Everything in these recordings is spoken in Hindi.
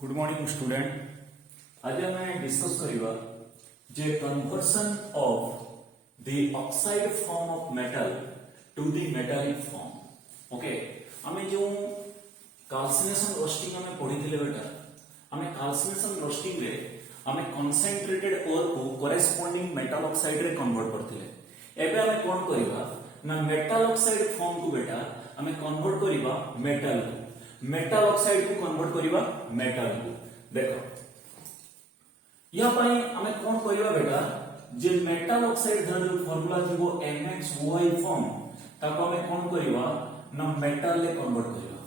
Good morning student. आज आम डिस्कस करवा जे conversion of the oxide form of metal to the metallic form. Okay, आम जो कैल्सिनेशन रोस्टिंग आम पढ़ी बेटा, आम कैल्सिनेशन रोस्टिंग रे आम कंसंट्रेटेड ओर को करेस्पोंडिंग मेटल ऑक्साइड रे कन्वर्ट करथिले। एबे आम कोन करबा ना मेटल ऑक्साइड फॉर्म को बेटा आम कन्वर्ट करबा मेटल को, मेटल ऑक्साइड को कन्वर्ट करबा मेटल को। देखो या पाई हमें कोन करबा बेटा जे मेटल ऑक्साइड धर जो फार्मूला थिबो MXOI फॉर्म ताको हमें कोन करबा ना मेटल ले कन्वर्ट करबा,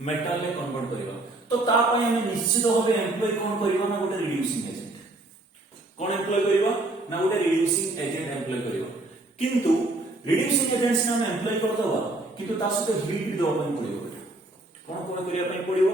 मेटल ले कन्वर्ट करबा। तो ता पाई हमें निश्चित भाबे एम्प्लॉय कोन करबा ना गोटे रिड्यूसिंग एजेंट। कोन एम्प्लॉय करबा ना गोटे रिड्यूसिंग एजेंट एम्प्लॉय करबा। किंतु रिड्यूसिंग एजेंट्स ना हम एम्प्लॉय करदवा किंतु ता सहित हीट दवा पई पड़िबो। कोन कोन करिया पई पड़िबो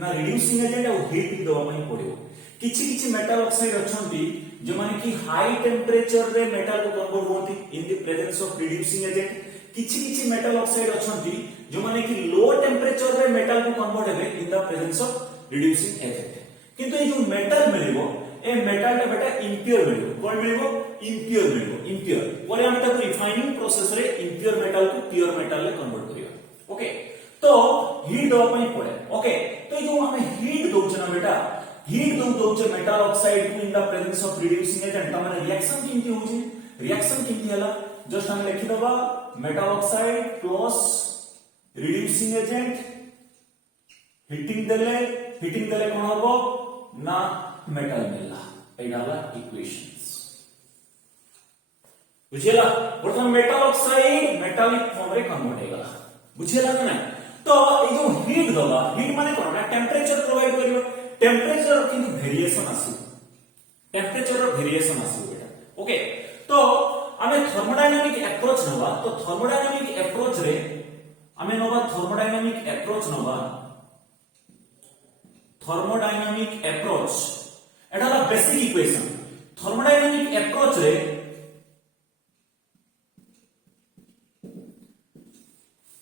ना रिड्यूसिंग एजेंट और हीट दवा पई पड़िबो। किछि किछि मेटल ऑक्साइड अछंती जो माने कि हाई टेंपरेचर रे मेटल को कन्वर्ट होती in the presence of reducing agent. किछि किछि मेटल ऑक्साइड अछंती जो माने कि लो टेंपरेचर रे मेटल को कन्वर्ट हेबे in the presence of reducing agent. किंतु ए जो मेटल मिलिबो ए मेटल टा बेटा इंप्योर मिलिबो। कोन मिलिबो? इंप्योर मिलिबो। इंप्योर परे हम ताको रिफाइनिंग प्रोसेस रे इंप्योर मेटल को प्योर मेटल ले कन्वर्ट करिया। ओके, तो हीट दवा पई पड़े। ओके, तो जो हमें हीट दोछ ना बेटा, हीट दोछ मेटल ऑक्साइड को in the presence of reducing agent त माने रिएक्शन किंती होची, रिएक्शन किंती हला जस्ट हम लिखि दबा metal oxide plus reducing agent heating देले कोन हबो ना मेटल मिलला। एडाला इक्वेशंस बुझियला। प्रथम मेटल ऑक्साइड मेटालिक फॉर्म रे कन्वर्ट हेगला, बुझियला कि नहीं? तो ए जो हीट दबा, हीट माने कोन ना टेंपरेचर प्रोवाइड करियो। टेंपरेचर किंतु वेरिएशन आसी, टेंपरेचर रो वेरिएशन आसी बेटा। ओके, तो हमें थर्मोडायनामिक अप्रोच नबा। तो थर्मोडायनामिक अप्रोच रे हमें नबा थर्मोडायनामिक अप्रोच नबा, थर्मोडायनामिक अप्रोच एटा बेसिक इक्वेशन। थर्मोडायनामिक अप्रोच रे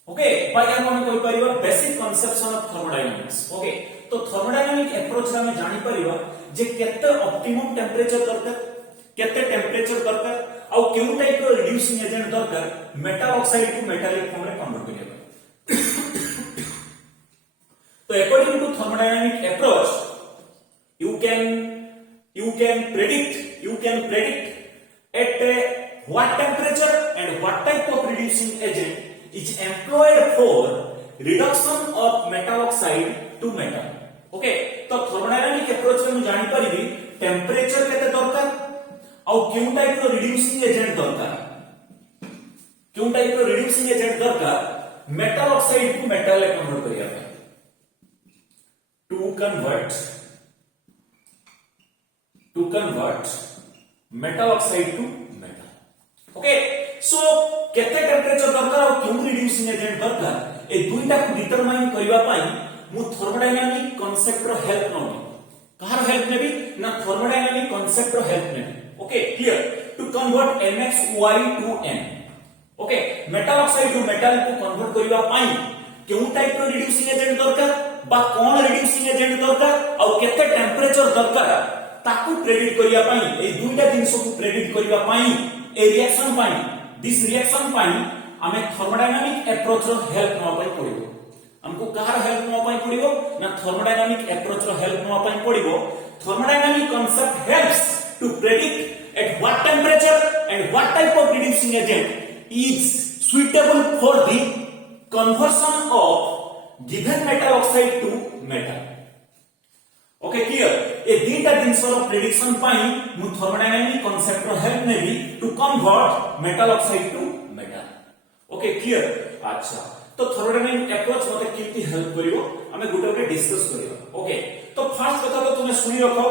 ओके बाय हम कोइ परिबा basic conception of thermodynamics. Okay, तो थर्मोडायनामिक अप्रोच रे हम जानि परिबा जे केते ऑप्टिमम टेंपरेचर दरकार, केते टेंपरेचर दरकार आ केउ टाइप रो रिड्यूसिंग एजेंट दरकार मेटल ऑक्साइड को मेटालिक फॉर्म रे कन्वर्ट करिया। तो according to thermodynamic approach you can predict at what temperature and what type of reducing agent is employed for reduction of metal oxide to metal. Okay, तो थर्मोडायनामिक अप्रोच में जानि परिबी टेंपरेचर केते दरकार और केउ टाइप रो रिड्यूसिंग एजेंट दरकार, केउ टाइप रो रिड्यूसिंग एजेंट दरकार मेटल ऑक्साइड को मेटल ले कन्वर्ट करिया। to convert metal oxide to metal. Okay, so केते टेंपरेचर दरकार और क्यों रिड्यूसिंग एजेंट दरकार ए दुईटा को डिटरमाइन करबा पई मु थर्मोडायनामिक कांसेप्ट रो हेल्प नोटी। कहार हेल्प नेबी ना थर्मोडायनामिक कांसेप्ट रो हेल्प नेबी। Okay, clear? To convert MXOI to N। Okay, metal oxide to metal को कन्वर्ट करबा पई क्यों टाइप रो रिड्यूसिंग एजेंट दरकार बा कोन रिड्यूसिंग एजेंट दरकार और केते टेंपरेचर दरकार ताकू प्रेडिक्ट करिया पई ए दुईटा जिंस को प्रेडिक्ट करिया पई ए रिएक्शन पई दिस रिएक्शन पई हमें थर्मोडायनामिक अप्रोच रो हेल्प न पई पड़िबो। हमको कहार हेल्प न पई पड़िबो ना थर्मोडायनामिक अप्रोच रो हेल्प न पई पड़िबो। Thermodynamic concept helps to predict at what temperature and what type of reducing agent is suitable for the conversion of given metal oxide to metal. Okay, clear? ए दीटा जिंस रो प्रेडिक्शन पई मु थर्मोडायनामिक कांसेप्ट रो हेल्प नेबी to convert metal oxide to metal. Okay, clear? अच्छा, तो थर्मोडायनामिक अप्रोच मते किति हेल्प करिवो हमें गुटे गुटे डिस्कस करियो। ओके, तो फर्स्ट कथा तो तुमे सुनी रखो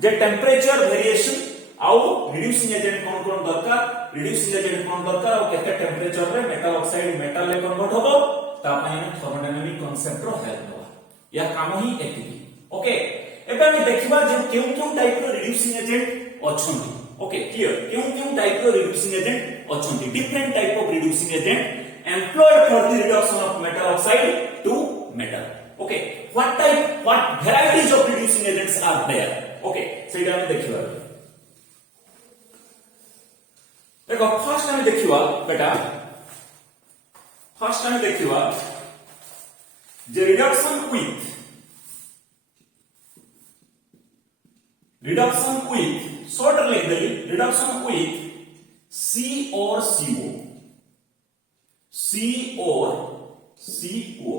जे टेंपरेचर वेरिएशन आउ रिड्यूसिंग एजेंट कोन कोन दरकार, रिड्यूसिंग एजेंट कोन दरकार और केते टेंपरेचर रे मेटल ऑक्साइड मेटल ले कन्वर्ट होबो ता पई हम थर्मोडायनामिक कांसेप्ट रो हेल्प नबा। या काम ही एतिकी। ओके, एबे हम देखिबा जे केउ टाइप रो रिड्यूसिंग एजेंट अछंती। Okay, clear? केउ टाइप रो रिड्यूसिंग एजेंट अछंती। Different type of reducing agent employed for the reduction of metal oxide to metal. Okay what varieties of reducing agents are there okay सेटा हम देखिबा देखो फर्स्ट हम देखिबा बेटा फर्स्ट हम देखिबा जे reduction with short लिख देली reduction with C or CO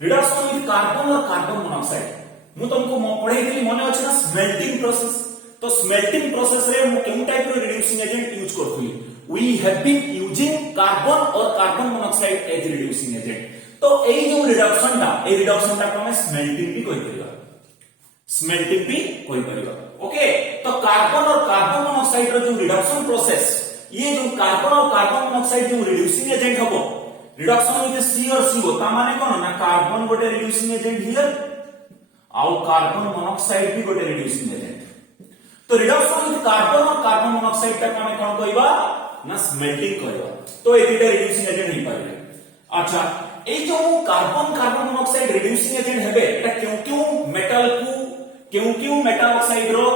reduction with carbon और कार्बन मोनोऑक्साइड मु तुमको पढ़ाई देली मने अछि ना स्मेल्टिंग प्रोसेस तो स्मेल्टिंग प्रोसेस रे मु केउ टाइप रो रिड्यूसिंग एजेंट यूज करथुली we have been using carbon और carbon monoxide as reducing agent तो एई जो रिडक्शन टा को हम स्मेल्टिंग भी कोई परिबा ओके तो कार्बन और कार्बन मोनोऑक्साइड रो जो रिडक्शन प्रोसेस ये जो कार्बन और कार्बन मोनोऑक्साइड जो रिड्यूसिंग एजेंट हबो रिडक्शन विथ C और CO ता माने कोन ना कार्बन गोटे रिड्यूसिंग एजेंट हियर आउ कार्बन मोनोऑक्साइड भी गोटे रिड्यूसिंग एजेंट तो रिडक्शन विथ कार्बन और कार्बन मोनोऑक्साइड ता माने कोन कहबा ना स्मेल्टिंग कहबा तो ए दुटा रिड्यूसिंग एजेंट ही पाइले अच्छा ए जो carbon carbon monoxide reducing agent हेबे एटा क्यों मेटल ऑक्साइड रो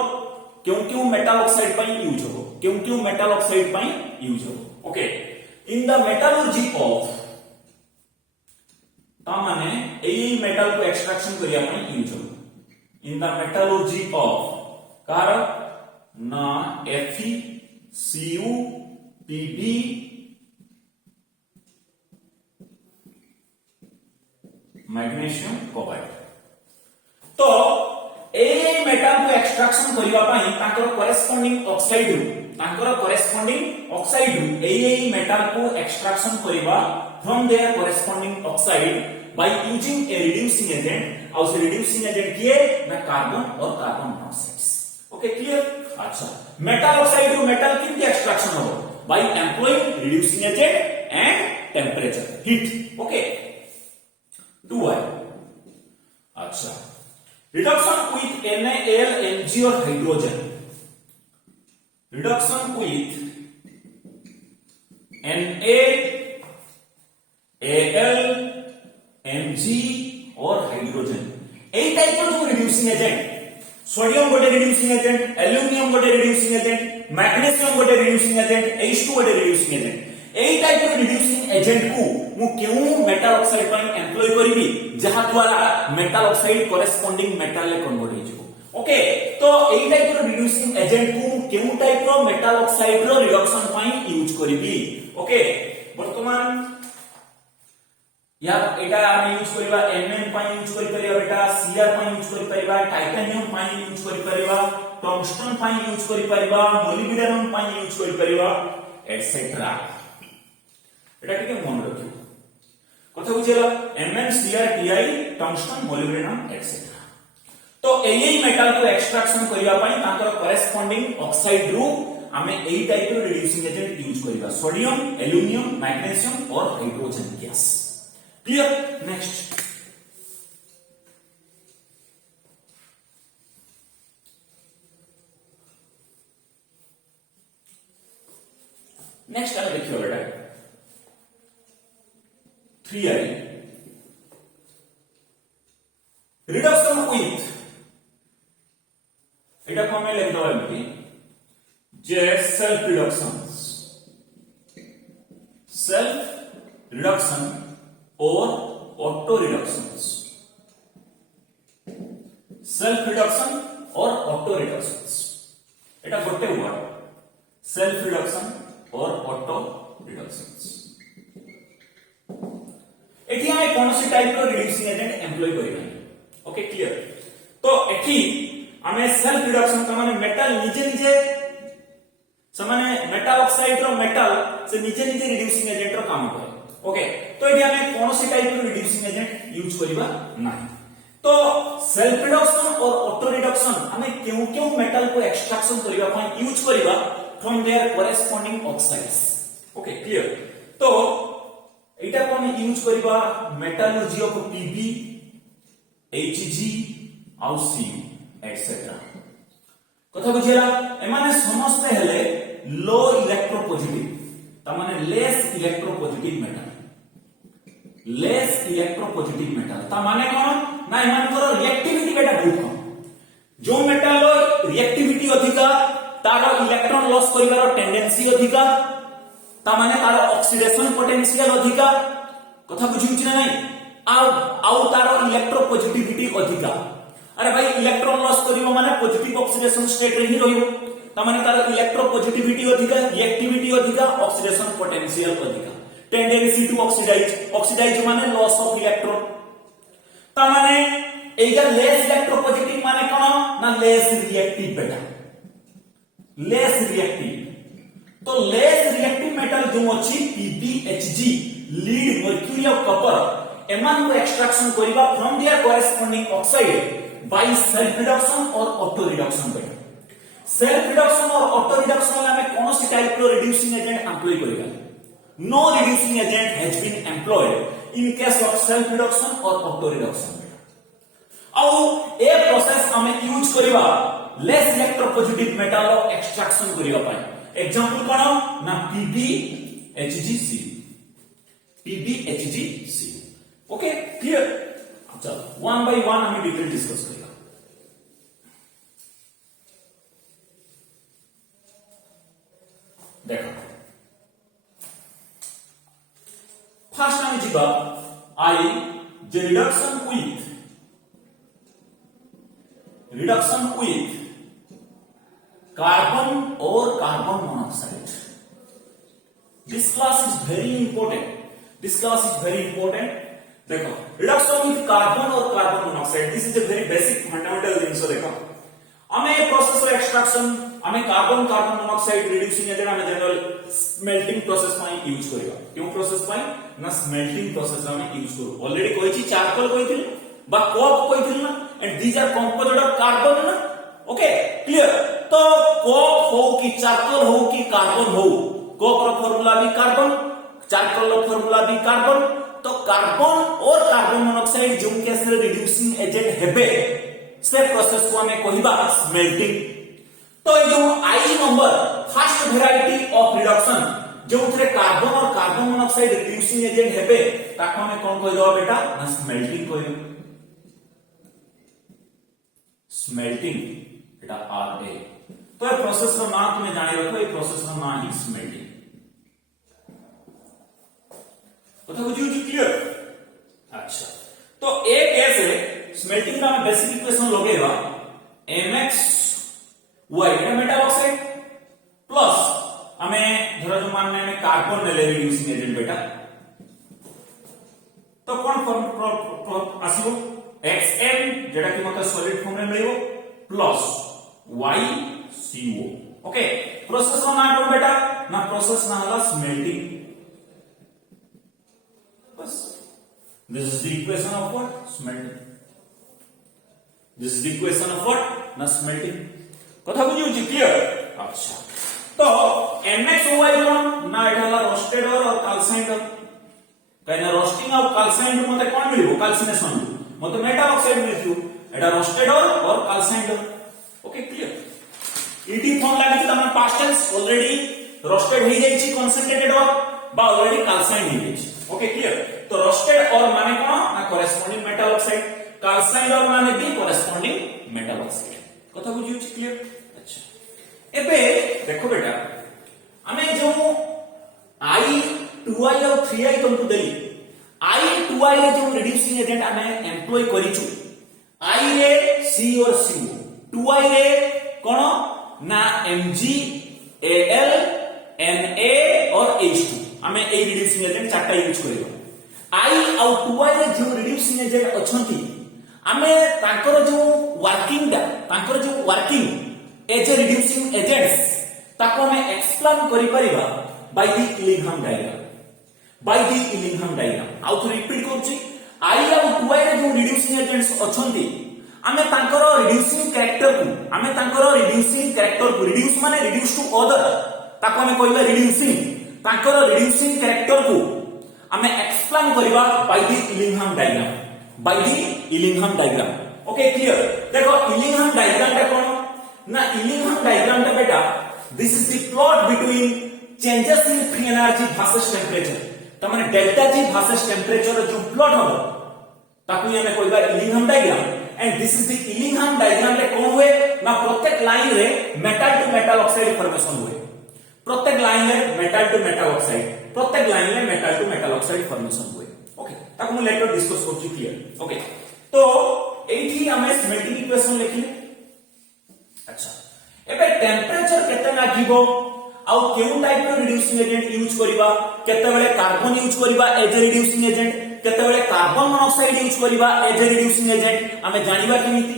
क्यों मेटल ऑक्साइड पई यूज हो क्यों मेटल ऑक्साइड पई यूज हो okay in the metallurgy of ता माने एई मेटल को एक्सट्रैक्शन करिया पई यूज हो in the metallurgy of car ना Fe Cu Pb magnesium cobalt तो ए मेटल को एक्सट्रैक्शन करिया पई ताकर करेस्पोंडिंग ऑक्साइड एई मेटल को एक्सट्रैक्शन करिबा from their corresponding oxide by using a reducing agent और reducing agent किए ना कार्बन और कार्बन मोनोऑक्साइड्स ओके क्लियर अच्छा मेटल ऑक्साइड टू मेटल कितनी एक्सट्रैक्शन हो by employing reducing agent and temperature heat okay do I अच्छा reduction with NaL Mg और hydrogen reduction with Na Al Mg और हाइड्रोजन एई टाइप रो जो रिड्यूसिंग एजेंट सोडियम गोटे रिड्यूसिंग एजेंट एल्युमिनियम गोटे रिड्यूसिंग एजेंट मैग्नीशियम गोटे रिड्यूसिंग एजेंट H2 गोटे रिड्यूसिंग एजेंट एई टाइप रो रिड्यूसिंग एजेंट को मु केउ मेटल ऑक्साइड पर एम्प्लॉय करबी जहा द्वारा मेटल ऑक्साइड करेस्पोंडिंग मेटल ले कन्वर्ट हो जिवो ओके तो एई टाइप रो रिड्यूसिंग एजेंट को केउ टाइप रो मेटल ऑक्साइड रो रिडक्शन पई यूज करबी ओके वर्तमान या एटा हम यूज करिबा Mn पई यूज करि परिबा बेटा Cr पई यूज करि परिबा टाइटेनियम पई यूज करि परिबा टंगस्टन पई यूज करि परिबा मोलिब्डेनम पई यूज करि परिबा एटसेट्रा एटा के मन रखियो कथा बुझेला Mn Cr Ti tungsten molybdenum etcetera तो एई मेटल को एक्सट्रैक्शन करिया पई ताकर करेस्पोंडिंग ऑक्साइड रू हमें एई टाइप रो रिड्यूसिंग एजेंट यूज करिबा सोडियम एल्युमिनियम मैग्नीशियम और hydrogen gas Clear? Next. Next I देखियो बेटा 3i reduction with एटा को हमें लिख दो एमपी जे सेल्फ रिडक्शन और ऑटो रिडक्शंस सेल्फ रिडक्शन और ऑटो रिडक्शंस एटा गोटे वर्ड सेल्फ रिडक्शन और ऑटो रिडक्शंस एठी हमें कौन सी टाइप रो रिड्यूसिंग एजेंट एम्प्लॉय करिबा ओके क्लियर तो एठी हमें सेल्फ रिडक्शन का माने मेटल निजे समाने मेटल ऑक्साइड रो मेटल से निजे रिड्यूसिंग एजेंट रो काम करे ओके तो एठी हमें कौन सी टाइप रो रिड्यूसिंग एजेंट यूज करिबा नाही तो सेल्फ रिडक्शन और ऑटो रिडक्शन हमें क्यों मेटल को एक्सट्रैक्शन करिबा पई यूज करिबा from their corresponding oxides okay clear तो एटा को हम यूज करिबा मेटलर्जी ऑफ Pb Hg और Cu एटसेट्रा कथा बुझिरा एमाने समस्त हेले लो इलेक्ट्रोपॉजिटिव ता माने less electropositive metal less electropositive metal ता माने कोन ना एमानकर रिएक्टिविटी बेटा बहुत कम जो मेटल रिएक्टिविटी अधिका तार इलेक्ट्रॉन लॉस करिवार टेंडेंसी अधिका ता माने तार ऑक्सीडेशन पोटेंशियल अधिका कथा बुझिउछि ना नहीं आउ तार इलेक्ट्रोपॉजिटिविटी अधिका अरे भाई इलेक्ट्रॉन लॉस करिवो माने पॉजिटिव ऑक्सीडेशन स्टेट रे ही रहिबो ता माने तार इलेक्ट्रोपॉजिटिविटी अधिका रिएक्टिविटी अधिका ऑक्सीडेशन पोटेंशियल अधिका टेंडेंसी टू ऑक्सीडाइज माने लॉस ऑफ इलेक्ट्रॉन ता माने एजा लेस इलेक्ट्रोपॉजिटिव माने कोन ना लेस रिएक्टिव बेटा लेस रिएक्टिव तो लेस रिएक्टिव मेटल जो अछि PbHg लीड मर्क्यूरी और कॉपर एमान को एक्सट्रैक्शन करिबा from their corresponding oxide by self reduction और ऑटो रिडक्शन बेटा सेल्फ रिडक्शन और ऑटो रिडक्शन में हमें कौन सी टाइप रो रिड्यूसिंग एजेंट एम्प्लॉय करेगा no reducing agent has been employed in case of self reduction और ऑटो रिडक्शन और ए प्रोसेस हमें यूज करिबा लेस इलेक्ट्रोपॉजिटिव मेटल एक्सट्रैक्शन करिबा पाए एग्जांपल कोन ना PbHgC PbHgC ओके क्लियर चलो वन बाय वन हमें डिटेल डिस्कस करेगा देखो फर्स्ट हमें जीवा आई जे रिडक्शन विथ कार्बन और carbon monoxide this class is very important देखो रिडक्शन विथ कार्बन और carbon monoxide this is a very basic fundamental जिंस देखो हमें प्रोसेस ऑफ एक्सट्रैक्शन हमें कार्बन मोनोऑक्साइड रिड्यूसिंग एजेंट हमें जनरल स्मेल्टिंग प्रोसेस में यूज करिवा क्यों प्रोसेस में ना स्मेल्टिंग प्रोसेस में यूज करू ऑलरेडी कोइछि चारकोल कोइथिल बा कोक कोइथिल ना and these are composite of carbon ना ओके क्लियर तो कोक हो कि चारकोल हो कि कार्बन हो कोक रो फार्मूला भी कार्बन चारकोल रो फार्मूला भी कार्बन तो कार्बन और कार्बन मोनोऑक्साइड जो केस रे रिड्यूसिंग एजेंट हेबे से प्रोसेस को हमें कहिबा स्मेल्टिंग तो ये जो आई number first variety of reduction जो उतरे कार्बन और कार्बन मोनोऑक्साइड रिड्यूसिंग एजेंट हेबे ताको हमें कोन कहि दो बेटा ना स्मेल्टिंग कहियो स्मेल्टिंग बेटा RA तो ये प्रोसेस रो नाम तुम्हें जानि रखो ये प्रोसेस रो नाम ही स्मेल्टिंग कथा बुझियो जी क्लियर अच्छा तो एक ऐसे स्मेल्टिंग का हम बेसिक इक्वेशन लगेगा MxY मेटल ऑक्साइड प्लस हमें धरा जो मानने में कार्बन ले रिड्यूसिंग एजेंट बेटा तो कौन फॉर्म आसीबो Xm जेटा कि मतलब सॉलिड फॉर्म में मिलियो प्लस YCO ओके प्रोसेस का नाम बेटा ना प्रोसेस ना होला स्मेल्टिंग बस this is the equation of what smelting this is the equation of what na smelting कथा बुझियो जी क्लियर अच्छा तो MxOY कोन ना एठाला रोस्टेड और कैल्साइंड काइना रोस्टिंग और कैल्साइंड मते कोन मिलिबो कैल्सिनेशन मते मेटल ऑक्साइड मिलिथु एटा रोस्टेड और कैल्साइंड ओके क्लियर ईटी फॉर्म लागि त हमर पास्ट टेंस ऑलरेडी रोस्टेड हो जाईछि कंसंट्रेटेड और बा ऑलरेडी कैल्साइंड हो जाईछि ओके क्लियर तो रोस्टेड और माने कोन ना कॉरेस्पोंडिंग मेटल ऑक्साइड कैल्साइंड और माने भी कॉरेस्पोंडिंग मेटल ऑक्साइड कथा बुझियो छी क्लियर अच्छा एबे देखो बेटा हमें जो I2I और 3I तुमको देली I2I रे जो रिड्यूसिंग एजेंट हमें एम्प्लॉय करिछु I रे C और CO 2I रे कोन ना Mg Al Na और H2 हमें ए रिड्यूसिंग एजेंट चारटा यूज करियो I और 2I रे जो रिड्यूसिंग एजेंट अछंती हमें तांकर जो working as a reducing agents ताको हमें एक्सप्लेन करि परिबा बाय द इलिंघम डायग्राम आउ तो रिपीट करछि I और 2I रे जो रिड्यूसिंग एजेंट्स अछंती हमें तांकर रिड्यूसिंग कैरेक्टर को रिड्यूस माने रिड्यूस टू अदर ताको हमें कहबा रिड्यूसिंग तांकर रिड्यूसिंग कैरेक्टर को हमें एक्सप्लेन करिबा by the Ellingham diagram okay clear देखो इलिंघम डायग्राम टा कोन ना इलिंघम डायग्राम टा बेटा this is the plot between changes in free energy versus temperature त माने डेल्टा जी वर्सेस टेंपरेचर जो प्लॉट हो ताकू हमें कहबा Ellingham diagram and this is the Ellingham diagram रे कोन हुए ना प्रत्येक लाइन रे metal to metal oxide formation हुए प्रत्येक लाइन रे मेटल टू मेटल ऑक्साइड प्रत्येक लाइन रे metal to metal oxide formation हुए ओके ताकू हम लेटर डिस्कस करछि क्लियर ओके तो एठी हमें स्मेल्टिंग इक्वेशन लिखिले अच्छा एबे टेंपरेचर केते लागिबो आउ केउ टाइप रो रिड्यूसिंग एजेंट यूज करिबा केते बेले कार्बन यूज करिबा एज ए रिड्यूसिंग एजेंट केते बेले कार्बन मोनोऑक्साइड यूज करिबा एज ए रिड्यूसिंग एजेंट हमें जानिबा केमिति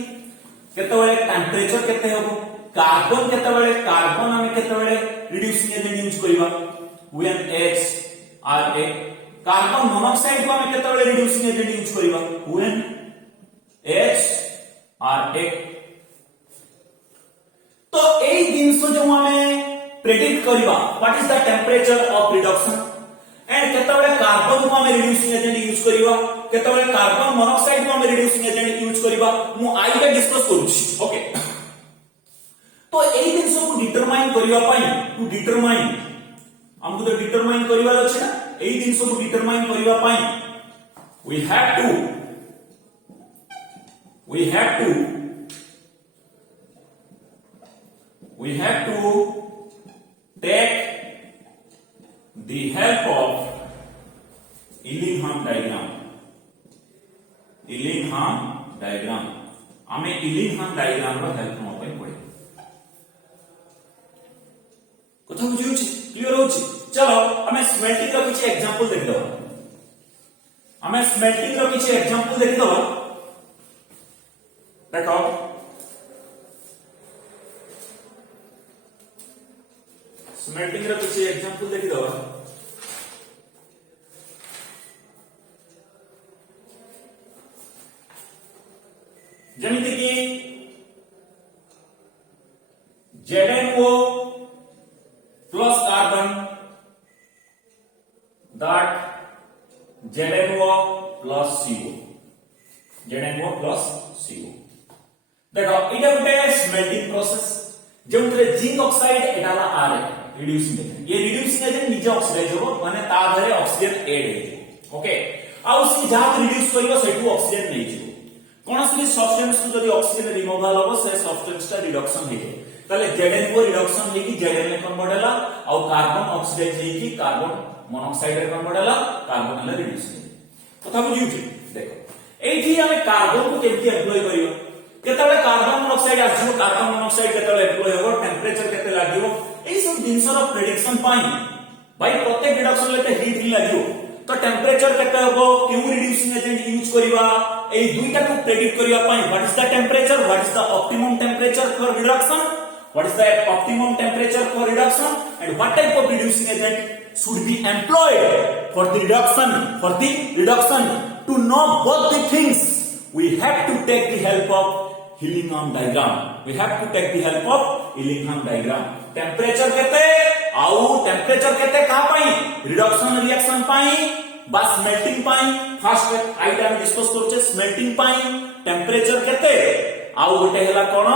केते बेले टेंपरेचर केते होबो कार्बन केते बेले कार्बन हमें केते बेले रिड्यूसिंग एजेंट यूज करिबा when H R A carbon monoxide को हमें केते बेले रिड्यूसिंग एजेंट यूज करिबा व्हेन H R A तो एई जिंस जो हमें प्रेडिक्ट करिबा what is the temperature of reduction and केतबेले कार्बन को हम रिड्यूसिंग एजेंट यूज करिबा केतबेले कार्बन मोनोऑक्साइड को हम रिड्यूसिंग एजेंट यूज करिबा मु आई का डिस्कस करूची ओके तो एई जिंस को डिटरमाइन करिबा पई टू डिटरमाइन हमको तो डिटरमाइन करिबार अछि ना एई जिंस को डिटरमाइन करिबा पई we have to take the help of Illingham diagram. हमें Illingham diagram रो हेल्प न पई पड़े कथा बुझियो छी क्लियर होची चलो हमें स्मेल्टिंग रो किछ एग्जांपल देख दो हमें स्मेल्टिंग रो किछ एग्जांपल देख दो देखो स्मेल्टिंग रो किछ एग्जांपल देखि दो जेमिति कि ZnO plus carbon that ZnO plus CO देखो इटा गुटे स्मेल्टिंग प्रोसेस जेउतरे जिंक ऑक्साइड एटाला आर रिड्यूसिंग एजेंट ये रिड्यूसिंग एजेंट निजे ऑक्सीडाइज होबो माने ता धरे ऑक्सीजन ऐड हे ओके आ उसी जहां रिड्यूस करियो सेटू ऑक्सीजन नै जिवो कोनोसी सब्सटेंस को जदी ऑक्सीजन रिमूवल होबो से सब्सटेंस ता रिडक्शन हे ताले ZnO रिडक्शन हे कि Zn ले कन्वर्ट होला आ कार्बन ऑक्सीडाइज हे कि कार्बन मोनोऑक्साइड रे कन्वर्ट होला कार्बन ले रिड्यूस हे कथा बुझियो छी देखो एठी हमें कार्बन को केमती एप्लाई करियो केतबे कार्बन मोनोऑक्साइड आसीबो कार्बन मोनोऑक्साइड केतबे एप्लाई होबो टेंपरेचर केते लागिवो एई सब जिंसर प्रेडिक्शन पाई भाई प्रत्येक रिडक्शन लेते हीट ही लागिवो तो टेंपरेचर केते होबो क्यू रिड्यूसिंग एजेंट यूज करिवा एई दुईटा को प्रेडिक्ट करिया पाई what is the temperature what is the optimum temperature for reduction what is the optimum temperature for reduction and what type of reducing agent should be employed for the reduction to know both the things we have to take the help of Illingham diagram temperature केते आउ टेंपरेचर केते का पाई रिडक्शन रिएक्शन पाई बस मेल्टिंग पाई फर्स्ट आइटम डिस्कस करछे स्मेल्टिंग पाई टेंपरेचर केते आउ गोटे हला कोन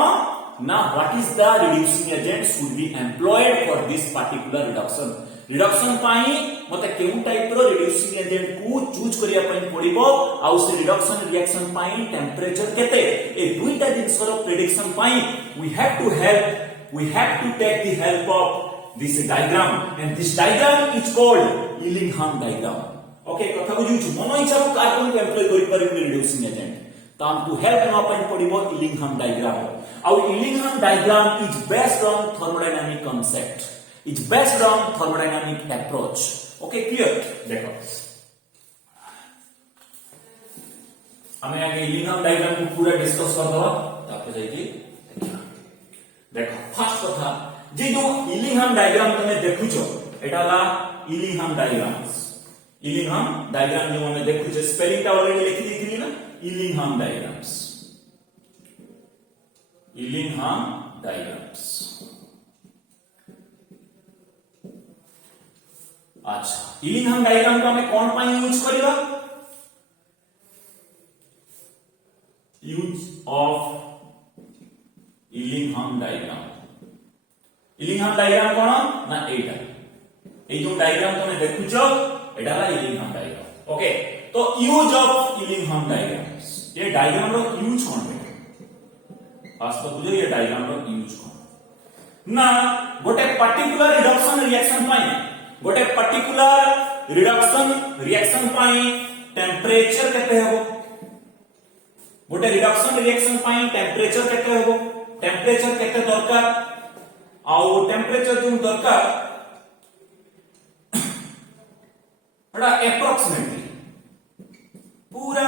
ना what is the reducing agent should be employed for this particular reduction पाई मते केउ टाइप रो रिड्यूसिंग एजेंट को चूज करिया पई पड़िबो आउ से रिडक्शन रिएक्शन पाई टेंपरेचर केते ए दुईटा जिंसर प्रेडिक्शन पाई we have to take the help of this diagram and this diagram is called Illingham diagram okay कथा बुझियो मनो इच्छा कार्बन को एम्प्लॉय करि परिबो रिड्यूसिंग एजेंट तो हमको हेल्प न पई पड़िबो Illingham diagram और Illingham diagram is based on thermodynamic concept it's based on thermodynamic approach okay clear देखो हमें आगे Illingham diagram को पूरा डिस्कस कर दो तापर जाई देखो फर्स्ट कथा जे जो Illingham diagram तमे देखुछो एटाला Illingham diagram जो हमें देखुछे स्पेलिंग ता ऑलरेडी लिखि दिथिली ना Illingham diagrams अच्छा Illingham diagram को हमें कौन पाई यूज करिवा यूज ऑफ Illingham diagram कौन ना एटा ए जो डायग्राम तुम देखुछो एटा ला इलिंघम डायग्राम ओके तो यूज ऑफ इलिंघम डायग्राम ये डायग्राम रो यूज कोन बे पास तो बुझो ये डायग्राम रो यूज कोन ना गोटे पर्टिकुलर रिडक्शन रिएक्शन पाई गोटे पर्टिकुलर रिडक्शन रिएक्शन पाई टेम्परेचर केते हबो गोटे रिडक्शन रिएक्शन पाई टेम्परेचर केते हबो टेम्परेचर केते दरकार आउ टेम्परेचर जो दरकार एटा एप्रोक्सीमेटली पूरा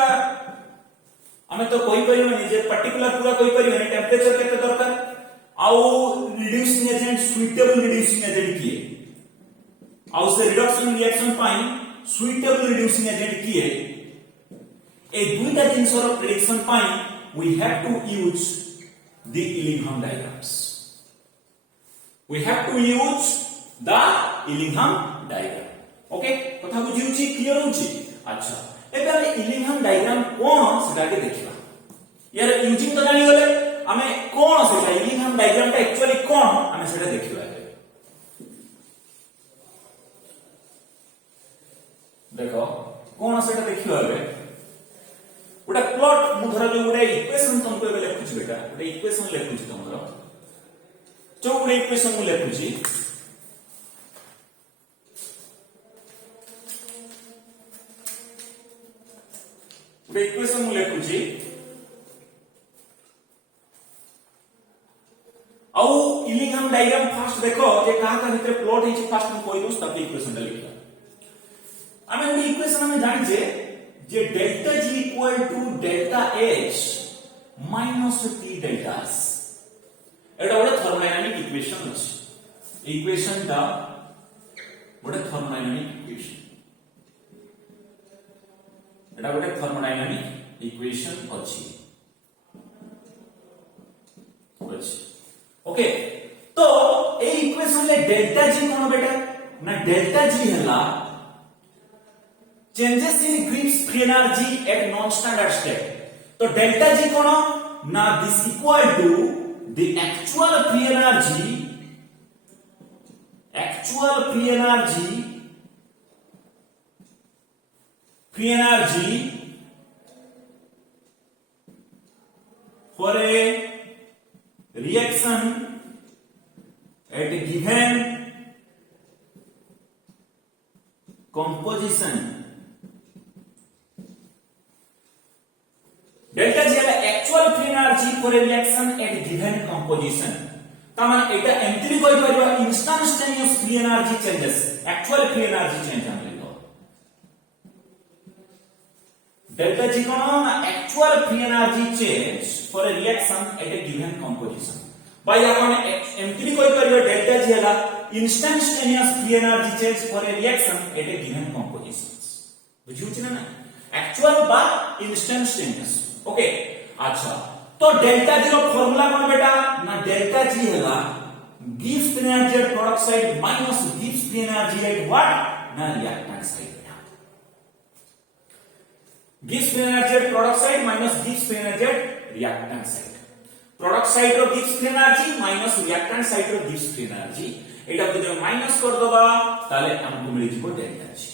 हमें तो कोई परिमाण जे पर्टिकुलर पूरा कोई परिमाण टेम्परेचर केते दरकार आउ reducing agent suitable reducing agent किए आउ से रिडक्शन रिएक्शन पाई सुइटेबल रिड्यूसिंग एजेंट किए ए दुईटा जिनसर प्रेडिक्शन पाई we have to use the Ellingham diagrams we have to use the Ellingham diagram okay कथा बुझिउची क्लियर होची अच्छा एबे हम इलिंघम डायग्राम कोन सेटा के देखिबा यार यूजिंग तो जानि गले हमें कोन सेटा इलिंघम डायग्राम ता एक्चुअली कोन हमें सेटा देखिबा देखो कोन सेटा देखिबा बे गोटे प्लॉट मु धर जो गोटे इक्वेशन तुमको एबे लिखुची बेटा गोटे इक्वेशन लिखुची तुमरो जो गोटे इक्वेशन मु लिखुची गोटे इक्वेशन मु लिखुची आउ इलिंघम डायग्राम फास्ट देखो जे कहा का भितर प्लॉट हिची फास्ट मु कोइ दोस तब इक्वेशन लिखला हमें गोटे इक्वेशन हमें जानि जे delta G equal to delta H minus T delta S एटा गोटे थर्मोडायनामिक इक्वेशन अछि इक्वेशन दा गोटे थर्मोडायनामिक इक्वेशन एटा गोटे थर्मोडायनामिक इक्वेशन अछि ओके तो ए इक्वेशन ले डेल्टा जी कोन बेटा ना डेल्टा जी हला changes in Gibbs free energy at non-standard state. तो डेल्टा जी कौन ना this equal to the actual free energy for a reaction at a given composition delta G है actual free energy for a reaction at given composition तमान एटा एंट्री कोइ परबा instantaneous free energy changes actual free energy change हम लिखो डेल्टा जी कोन actual free energy change for a reaction at a given composition by अपन एंट्री कोइ परबा डेल्टा जी हला instantaneous free energy change for a reaction at a given composition बुझिउ छी ना एक्चुअल बा इंस्टेंटेनियस ओके अच्छा तो डेल्टा जी रो फार्मूला कोन बेटा ना डेल्टा जी हैला gives energy at product side minus gives free energy at what ना रिएक्टेंट साइड बेटा gives free energy at product side minus gives free energy at reactant side product side रो gives free energy minus reactant side रो गिव्स फ्री एनर्जी एटा जदि माइनस कर दबा ताले हमको मिल जिवो डेल्टा जी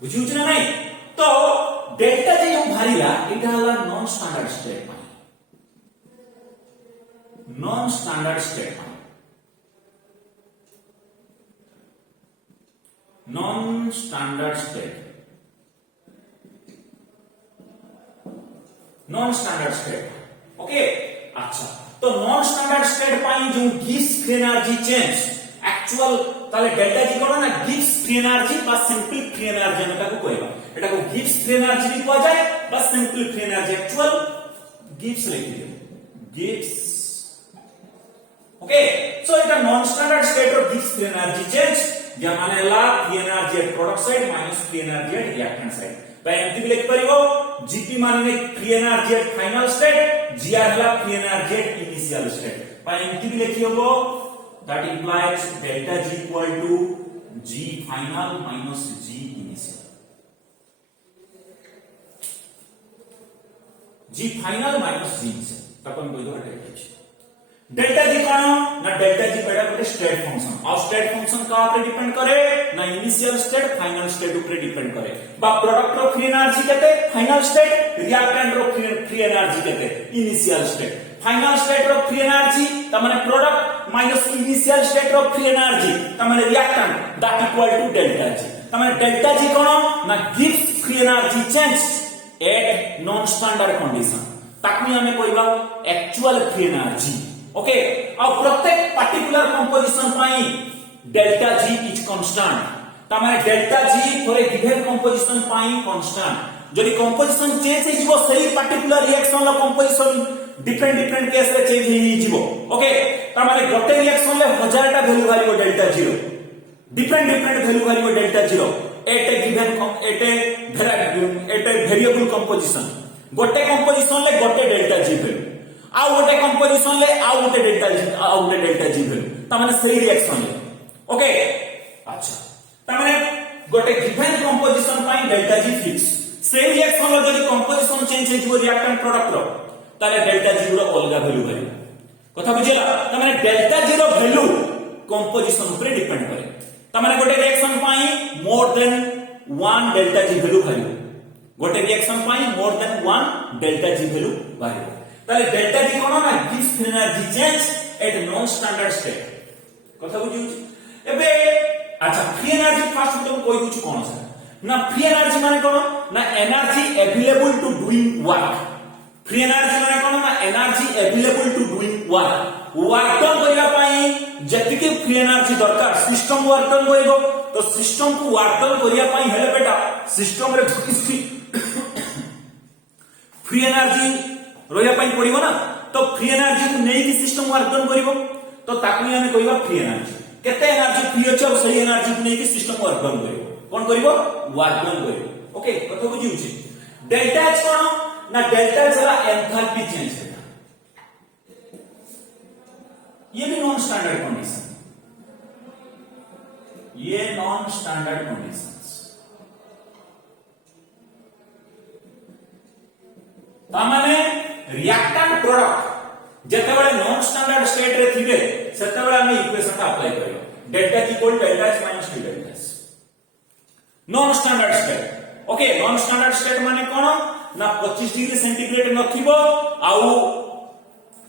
बुझिउ छी ना नहीं तो डेल्टा जी जो भारीला एटा हला non standard state non standard state non standard state okay अच्छा तो नॉन स्टैंडर्ड स्टेट पाई जो gives free energy change actual ताले डेल्टा जी कोन ना गिव्स फ्री एनर्जी बा सिंपल फ्री एनर्जी एटा को कहबा एटा को गिव्स फ्री एनर्जी भी कहा जाए बस सिंपल फ्री एनर्जी एक्चुअल गिव्स लिख दियो गिव्स ओके सो एटा नॉन स्टैंडर्ड स्टेट ऑफ गिव्स फ्री एनर्जी चेंज या माने ला free energy at product side minus free energy at reactant side by M T लिख परिबो जीपी माने free energy at final state G R ला free energy at initial state by M T लिखियोबो that implies delta G equal to G final minus G initial G final minus G initial तब हम कोई दो हटाएंगे डेल्टा जी कौन ना डेल्टा जी बेटा गोटे स्टेट फंक्शन और स्टेट फंक्शन का ऊपर डिपेंड करे ना इनिशियल स्टेट फाइनल स्टेट ऊपर डिपेंड करे बा प्रोडक्ट रो फ्री एनर्जी केते फाइनल स्टेट रिएक्टेंट रो फ्री एनर्जी केते इनिशियल स्टेट फाइनल स्टेट रो फ्री एनर्जी त माने प्रोडक्ट माइनस इनिशियल स्टेट रो फ्री एनर्जी त माने reactant that equal to delta G त माने डेल्टा जी कौन ना गिव्स free energy change at non standard condition ताकि हमें कहबा एक्चुअल फ्री एनर्जी ओके अब प्रत्येक पर्टिकुलर कंपोजिशन पाई डेल्टा जी इज कांस्टेंट त माने delta G for a given composition पाई कांस्टेंट जदि कंपोजिशन चेंज हे जिवो सही पर्टिकुलर रिएक्शन लो कंपोजिशन डिफरेंट केस रे चेंज हे जिवो ओके त माने गोटे रिएक्शन ले 1000 टा वैल्यू भारिबो डेल्टा जीरो डिफरेंट वैल्यू भारिबो delta zero at a given at a variable composition गोटे कंपोजिशन ले गोटे डेल्टा जी वैल्यू आ गोटे कंपोजिशन ले आ गोटे डेल्टा जी वैल्यू त माने सही रिएक्शन ले ओके अच्छा त माने गोटे गिवन कंपोजिशन पाई डेल्टा जी फिक्स सही रिएक्शन लो जदि कंपोजिशन चेंज हे जिवो रिएक्टेंट प्रोडक्ट रो ताले डेल्टा जी रो अलगा वैल्यू भाई कथा बुझिला त माने डेल्टा जी रो वैल्यू कंपोजिशन ऊपर डिपेंड करे त माने गोटे रिएक्शन पाई more than 1 delta G value भाई गोटे रिएक्शन पाई more than 1 delta G value भाई ताले डेल्टा जी कोन ना गिव्स free energy change at non standard state कथा बुझिउ एबे अच्छा फ्री एनर्जी फास्ट तो कोइ कुछ कोन से ना फ्री एनर्जी माने कोन ना energy available to doing work free energy माने कोन ना energy available to doing work work done करिया पाई जतिके फ्री एनर्जी दरकार सिस्टम वर्क डन करिवो तो सिस्टम को वर्क डन करिया पाई हेले बेटा सिस्टम रे किसी फ्री एनर्जी रोया पाई पड़िबो ना तो फ्री एनर्जी को नै कि सिस्टम वर्क डन करिवो तो ताकू हमें कहबा फ्री एनर्जी केते एनर्जी फ्री अछि और सही एनर्जी को नै कि सिस्टम वर्क डन करिवो कोन करिवो वर्क डन करिवो ओके कतो बुझिउ छी डेल्टा एच कोन ना डेल्टा एच ला एंथैल्पी चेंज है ये भी नॉन स्टैंडर्ड कंडीशन ये नॉन स्टैंडर्ड कंडीशंस तामाने रिएक्टेंट प्रोडक्ट जेतेबेले नॉन स्टैंडर्ड स्टेट रे थिबे सेतेबेले हम इक्वेशन का अप्लाई करियो delta G equal delta H minus T delta S non standard state okay non standard state माने कोन ना 25 डिग्री सेंटीग्रेड नथिबो आउ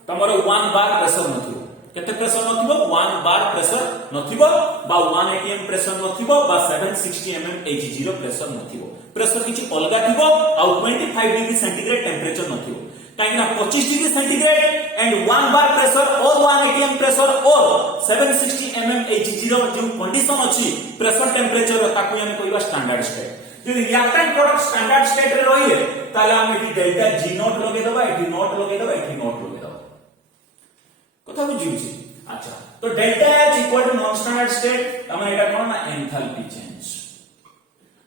तमरो 1 बार प्रेशर नथिबो केते प्रेशर नथिबो 1 बार प्रेशर नथिबो बा 1 atm प्रेशर नथिबो बा 760 mm H0 प्रेशर नथिबो प्रेशर किछि अलगा थिबो आउ 25 डिग्री सेंटीग्रेड टेंपरेचर नथिबो काइना 25 degree centigrade and 1 bar pressure और 1 atm प्रेशर और 760 mm H0 जो कंडीशन अछि प्रेशर टेंपरेचर ताकू हम कहबा स्टैंडर्ड स्टेट जो रिएक्टेंट प्रोडक्ट स्टैंडर्ड स्टेट रे रहिए ताले हम एटी डेल्टा G नॉट लगे दबा एटी नॉट लगे दबा एटी नॉट लगे दबा कथा बुझिउ छी अच्छा तो delta H equal to non standard state तमे एटा कोन ना एंथैल्पी चेंज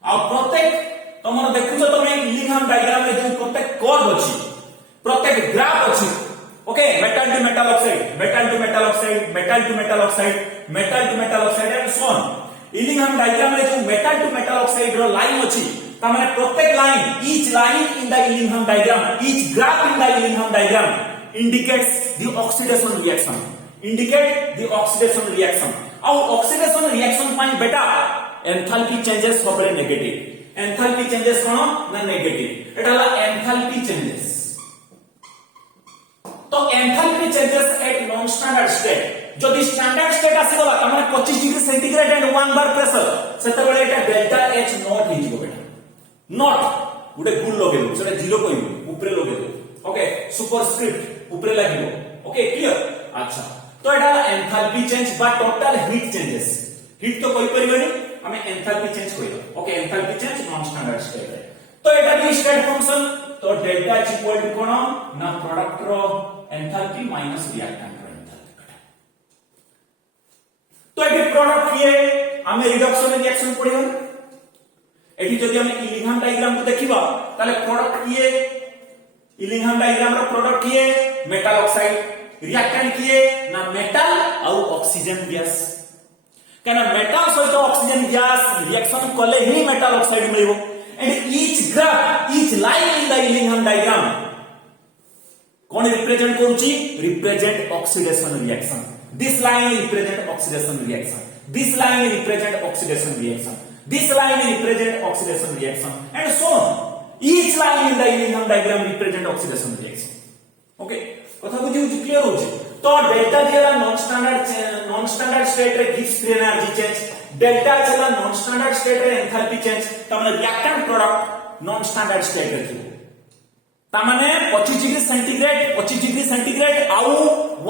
आ प्रत्येक तमर देखुछ तमे इलिंगहम डायग्राम रे जो प्रत्येक कर्व अछि प्रत्येक ग्राफ अछि okay metal to metal oxide metal to metal oxide metal to metal oxide metal to metal oxide and so on Ellingham diagram रे जो मेटल टू मेटल ऑक्साइड रो लाइन अछि ता माने प्रत्येक line each line in the Ellingham diagram each graph in the Ellingham diagram indicates the oxidation reaction और oxidation reaction पाई बेटा enthalpy changes सबरे नेगेटिव enthalpy changes कोन ना नेगेटिव एटा ला enthalpy changes तो enthalpy changes at non standard state जदि स्टैंडर्ड स्टेट आसी गला त माने 25 degree centigrade and 1 bar pressure सेते बेले एटा डेल्टा H नॉट हि जिवो बेटा नॉट गुटे गुल लगे दो सेटा जीरो कहबो ऊपर लगे दो ओके सुपरस्क्रिप्ट ऊपर लागिबो ओके क्लियर अच्छा तो एटा एंथैल्पी चेंज बा टोटल हीट चेंजेस हीट तो कोई परिबनी हमें एंथैल्पी चेंज कोइबो okay enthalpy change non standard state है तो एटा भी स्टेट फंक्शन तो डेल्टा H इक्वल टू कोन ना प्रोडक्ट रो एंथैल्पी माइनस रिएक्टेंट रो एंथैल्पी तो एटी प्रोडक्ट किए हमें रिडक्शन रिएक्शन पड़ियो एटी जदि हमें इलिंगहम डायग्राम को देखिबा ताले प्रोडक्ट किए इलिंगहम डायग्राम रो प्रोडक्ट किए मेटल ऑक्साइड रिएक्टेंट किए ना मेटल और ऑक्सीजन गैस कहना मेटल सहित ऑक्सीजन गैस रिएक्शन कले ही मेटल ऑक्साइड मिलिबो and each graph each line in the Ellingham diagram कौन रिप्रेजेंट करूची represent oxidation reaction this line represent oxidation reaction this line represent oxidation reaction this line represent oxidation reaction and so on each line in the Ellingham diagram represent oxidation reaction okay कथा बुझी क्लियर होची तो डेल्टा जेला नॉन स्टैंडर्ड स्टेट रे gives free energy change delta जेला नॉन स्टैंडर्ड स्टेट रे एंथैल्पी चेंज तमने reactant product non standard state रे थिबो तमने 25 डिग्री सेंटीग्रेड आउ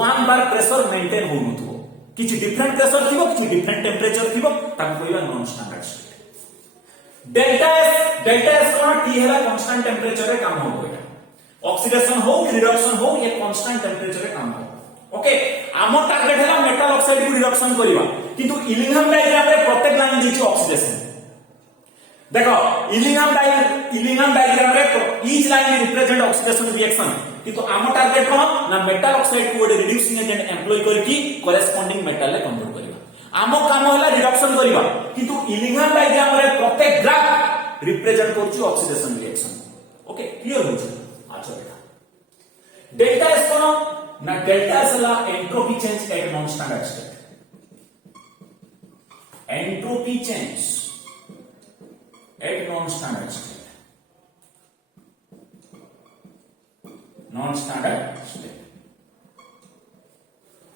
1 बार प्रेशर मेंटेन होनुथो किछि डिफरेंट प्रेशर थिबो किछि डिफरेंट टेंपरेचर थिबो ताको कहबा non standard state delta S कोन टी हेला कांस्टेंट टेंपरेचर रे काम होबो एटा ऑक्सीडेशन हो कि रिडक्शन हो ये कांस्टेंट टेंपरेचर रे काम हो ओके आमो टार्गेट हैला मेटल ऑक्साइड को रिडक्शन करिवा किंतु इलिंघम डायग्राम रे प्रत्येक लाइन दिछि ऑक्सीडेशन देखो इलिंघम डायग्राम रे each line represent oxidation reaction किंतु आमो टार्गेट कोन ना मेटल ऑक्साइड को रिड्यूसिंग एजेंट एम्प्लॉय करके करेस्पोंडिंग मेटल ले कन्वर्ट करिवा आमो काम हैला रिडक्शन करिवा किंतु इलिंघम डायग्राम रे प्रत्येक ग्राफ रिप्रेजेंट करछि ऑक्सीडेशन रिएक्शन ओके क्लियर हो छ अच्छा बेटा डेल्टा एस कोन ना डेल्टा एस ला entropy change at non standard state entropy change at non standard state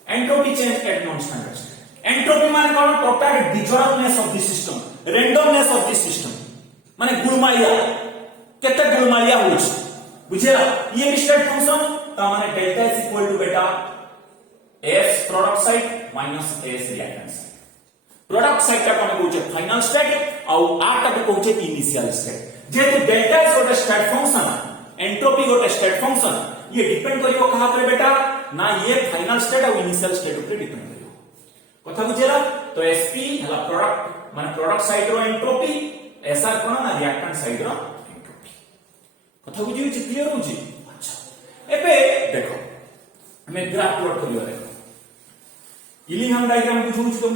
entropy change at non standard state entropy माने कोन total disorderness of the system randomness of the system माने गुलमालिया केते गुलमालिया होछ बुझेला ये स्टेट फंक्शन ता माने डेल्टा इज इक्वल टू बेटा S product side minus S reactant side product side का कोन कहूचे फाइनल स्टेट और आर का कहूचे इनिशियल स्टेट जेतु डेल्टा इज गोटे स्टेट फंक्शन एंट्रोपी गोटे स्टेट फंक्शन ये डिपेंड करियो कहा पर बेटा ना ये फाइनल स्टेट और इनिशियल स्टेट ऊपर डिपेंड करियो कथा बुझेला तो SP हला प्रोडक्ट माने प्रोडक्ट साइड रो एंट्रोपी SR कोन ना रिएक्टेंट साइड रो कथा बुझी क्लियर हो जी अच्छा एबे देखो हमें ग्राफ प्लॉट करियो देखो इलिंघम डायग्राम बुझू छी तुम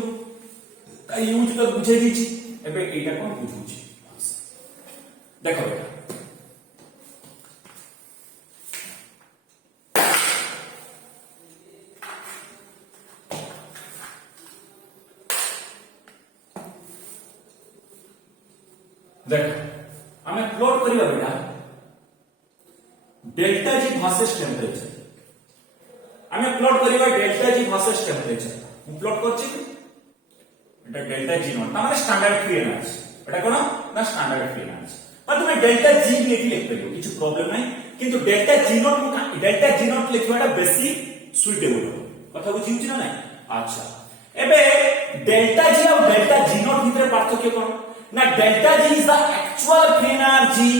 का यूज तो बुझे दी छी एबे एटा कोन बुझू छी देखो बेटा देखो हमें प्लॉट करियो बेटा डेल्टा जी वर्सेस टेंपरेचर हमें प्लॉट करिवा डेल्टा जी वर्सेस टेंपरेचर हम प्लॉट करछि एटा डेल्टा जी नॉट तामाने स्टैंडर्ड फ्री एनर्जी एटा कोन ना स्टैंडर्ड फ्री एनर्जी पर तुम डेल्टा जी लेखि लिख परियो किछु प्रॉब्लम नै किंतु डेल्टा जी नॉट लिखवाटा बेसी सुइटेबल कथा बुझिउ छी ना नै अच्छा एबे डेल्टा जी और डेल्टा जी नॉट भितर पार्थक्य कोन ना delta G is the actual free energy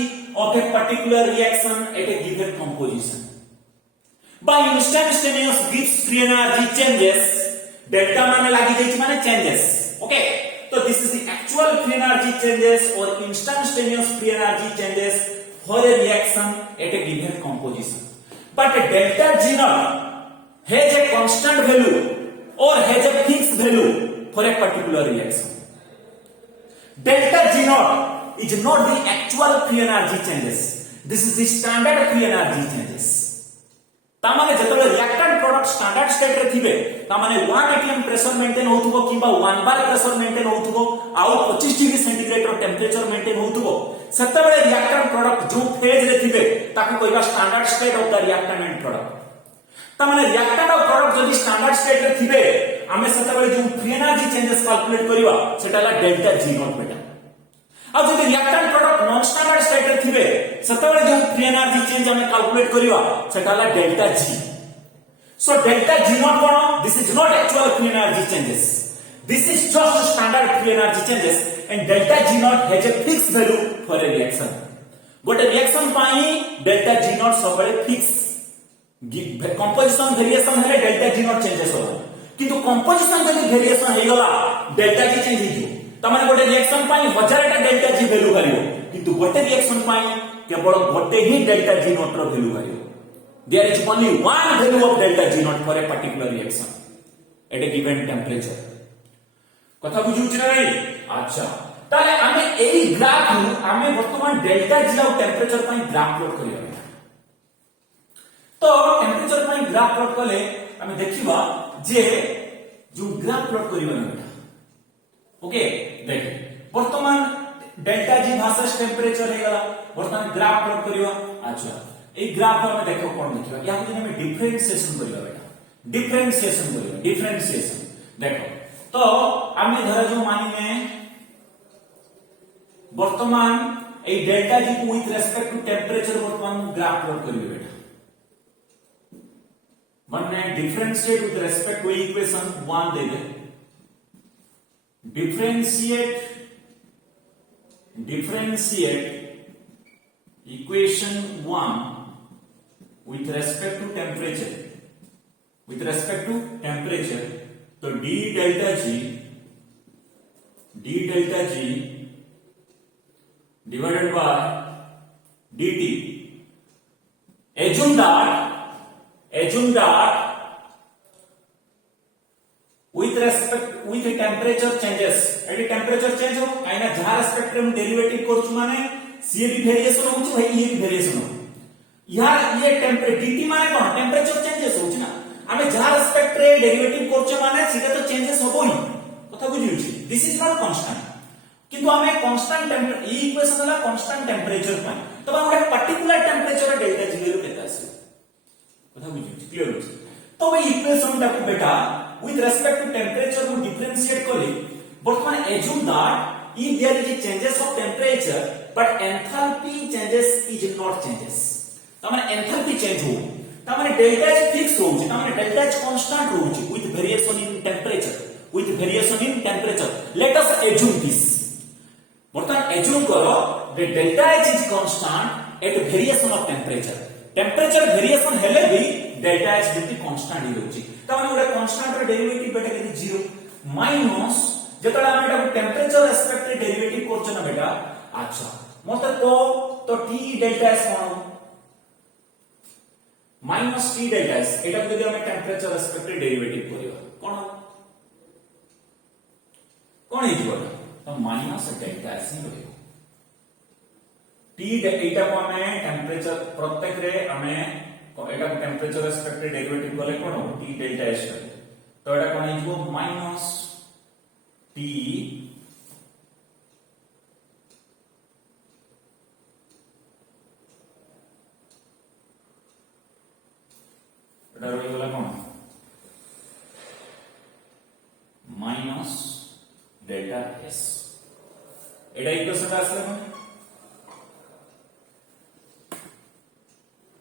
of a particular reaction at a given composition. By instantaneous gives free energy changes. Delta माने लगी जाइछ माने changes. Okay. So this is the actual free energy changes or instantaneous free energy changes for a reaction at a given composition. But delta G naught has a constant value or has a fixed value for a particular reaction. Delta G naught is not the actual free energy changes. This is the standard free energy changes. तामाने जतले रिएक्टेंट प्रोडक्ट स्टैंडर्ड स्टेट रे थिबे तामाने 1 atm प्रेशर मेंटेन होथुबो किबा 1 बार प्रेशर मेंटेन होथुबो आउ 25 डिग्री सेंटीग्रेड रो टेंपरेचर मेंटेन होथुबो सेतबेले रिएक्टेंट प्रोडक्ट जो फेज रे थिबे ताकू कहबा standard state of the reactant and product तामाने रिएक्टेंट और प्रोडक्ट जदी स्टैंडर्ड स्टेट रे थिबे आमे सेतबेले जो फ्री एनर्जी चेंजेस कैलकुलेट करबा सेटाला डेल्टा जी नॉट बेटा अब जब reactant product non standard state रे थिबे सेतबेले जो फ्री एनर्जी चेंज हमें कैलकुलेट करिवा सेटाला delta G so delta G naught कोन this is not actual free energy changes this is just standard free energy changes and delta G naught has a fix value for a reaction गोटे रिएक्शन पाई डेल्टा जी नॉट सबले फिक्स कंपोजिशन वेरिएशन हेले डेल्टा जी नॉट चेंजेस हो किंतु कंपोजिशन जदी वेरिएशन हे गला डेल्टा जी चेंज हिजो तमाने गोटे रिएक्शन पाई 1000 टा डेल्टा जी वैल्यू करियो किंतु गोटे रिएक्शन पाई केवल गोटे ही डेल्टा जी नॉट रो वैल्यू करियो there is only one value of delta G naught for a particular reaction at a given temperature कथा बुझु छी नै अच्छा ताले आमे एई ग्राफ आमे वर्तमान डेल्टा जी और टेंपरेचर पाई ग्राफ प्लॉट करियो तो आम ग्राफ प्लॉट कले आम देखिबा जे जो ग्राफ प्लॉट करिबा बेटा ओके देख वर्तमान डेल्टा जी वर्सेस टेंपरेचर हे गला वर्तमान ग्राफ प्लॉट करिबा अच्छा ए ग्राफ में देखो कोन देखिबा या हम डिफरेंशिएशन करिबा बेटा डिफरेंशिएशन देखो तो आम धर जो मानिने वर्तमान ए डेल्टा जी को विथ रेस्पेक्ट टू टेंपरेचर वर्तमान ग्राफ प्लॉट करिबे बेटा माने differentiate with respect to equation 1 दे दे differentiate equation 1 with respect to temperature तो d delta g divided by dt assume that with temperature changes एडी टेंपरेचर चेंज हो काइना जहां रेस्पेक्ट रे डेरिवेटिव करछु माने सी भी वेरिएशन होछि भाई ये भी वेरिएशन हो यार ये टेंपरेचर dt माने कोन टेंपरेचर चेंजेस होछि ना हमें जहां रेस्पेक्ट रे डेरिवेटिव करछु माने सीधा तो चेंजेस होबो ही कथा बुझि होछि दिस इज नॉट कांस्टेंट किंतु हमें कांस्टेंट टेंपरेचर ई इक्वेशन वाला कांस्टेंट टेंपरेचर पाए तो हम एक पर्टिकुलर टेंपरेचर डेल्टा जी रो केता आसे कथा बुझि होछि क्लियर होछि तो भाई इक्वेशन टा को बेटा with respect to temperature को differentiate करी वर्तमान assume that if there is a changes of temperature but enthalpy changes is not changes त माने enthalpy change हो त माने delta H fix हो त माने delta H constant हो with variation in temperature let us assume this वर्तमान assume करो that delta H is constant at variation of temperature variation हेले भी डेल्टा एच जेति कांस्टेंट ही होची त माने ओडा कांस्टेंट रे डेरिवेटिव बेटा केति 0 माइनस जेतला हम एटा टेंपरेचर रेस्पेक्ट रे डेरिवेटिव करछ ना बेटा अच्छा मते तो t डेल्टा एस कोन माइनस t डेल्टा एस एटा जदि हम टेंपरेचर रेस्पेक्ट रे डेरिवेटिव करियो कोन हिजो तो माइनस डेल्टा एस ही रहयो t एटा को हमें टेंपरेचर प्रत्येक रे हमें एटा टेंपरेचर रेस्पेक्ट डेरिवेटिव कले कोन हो t डेल्टा s तो एटा कोन हिजो माइनस t एटा रही गला कोन माइनस डेल्टा s एटा इक्वेशन आसले कोन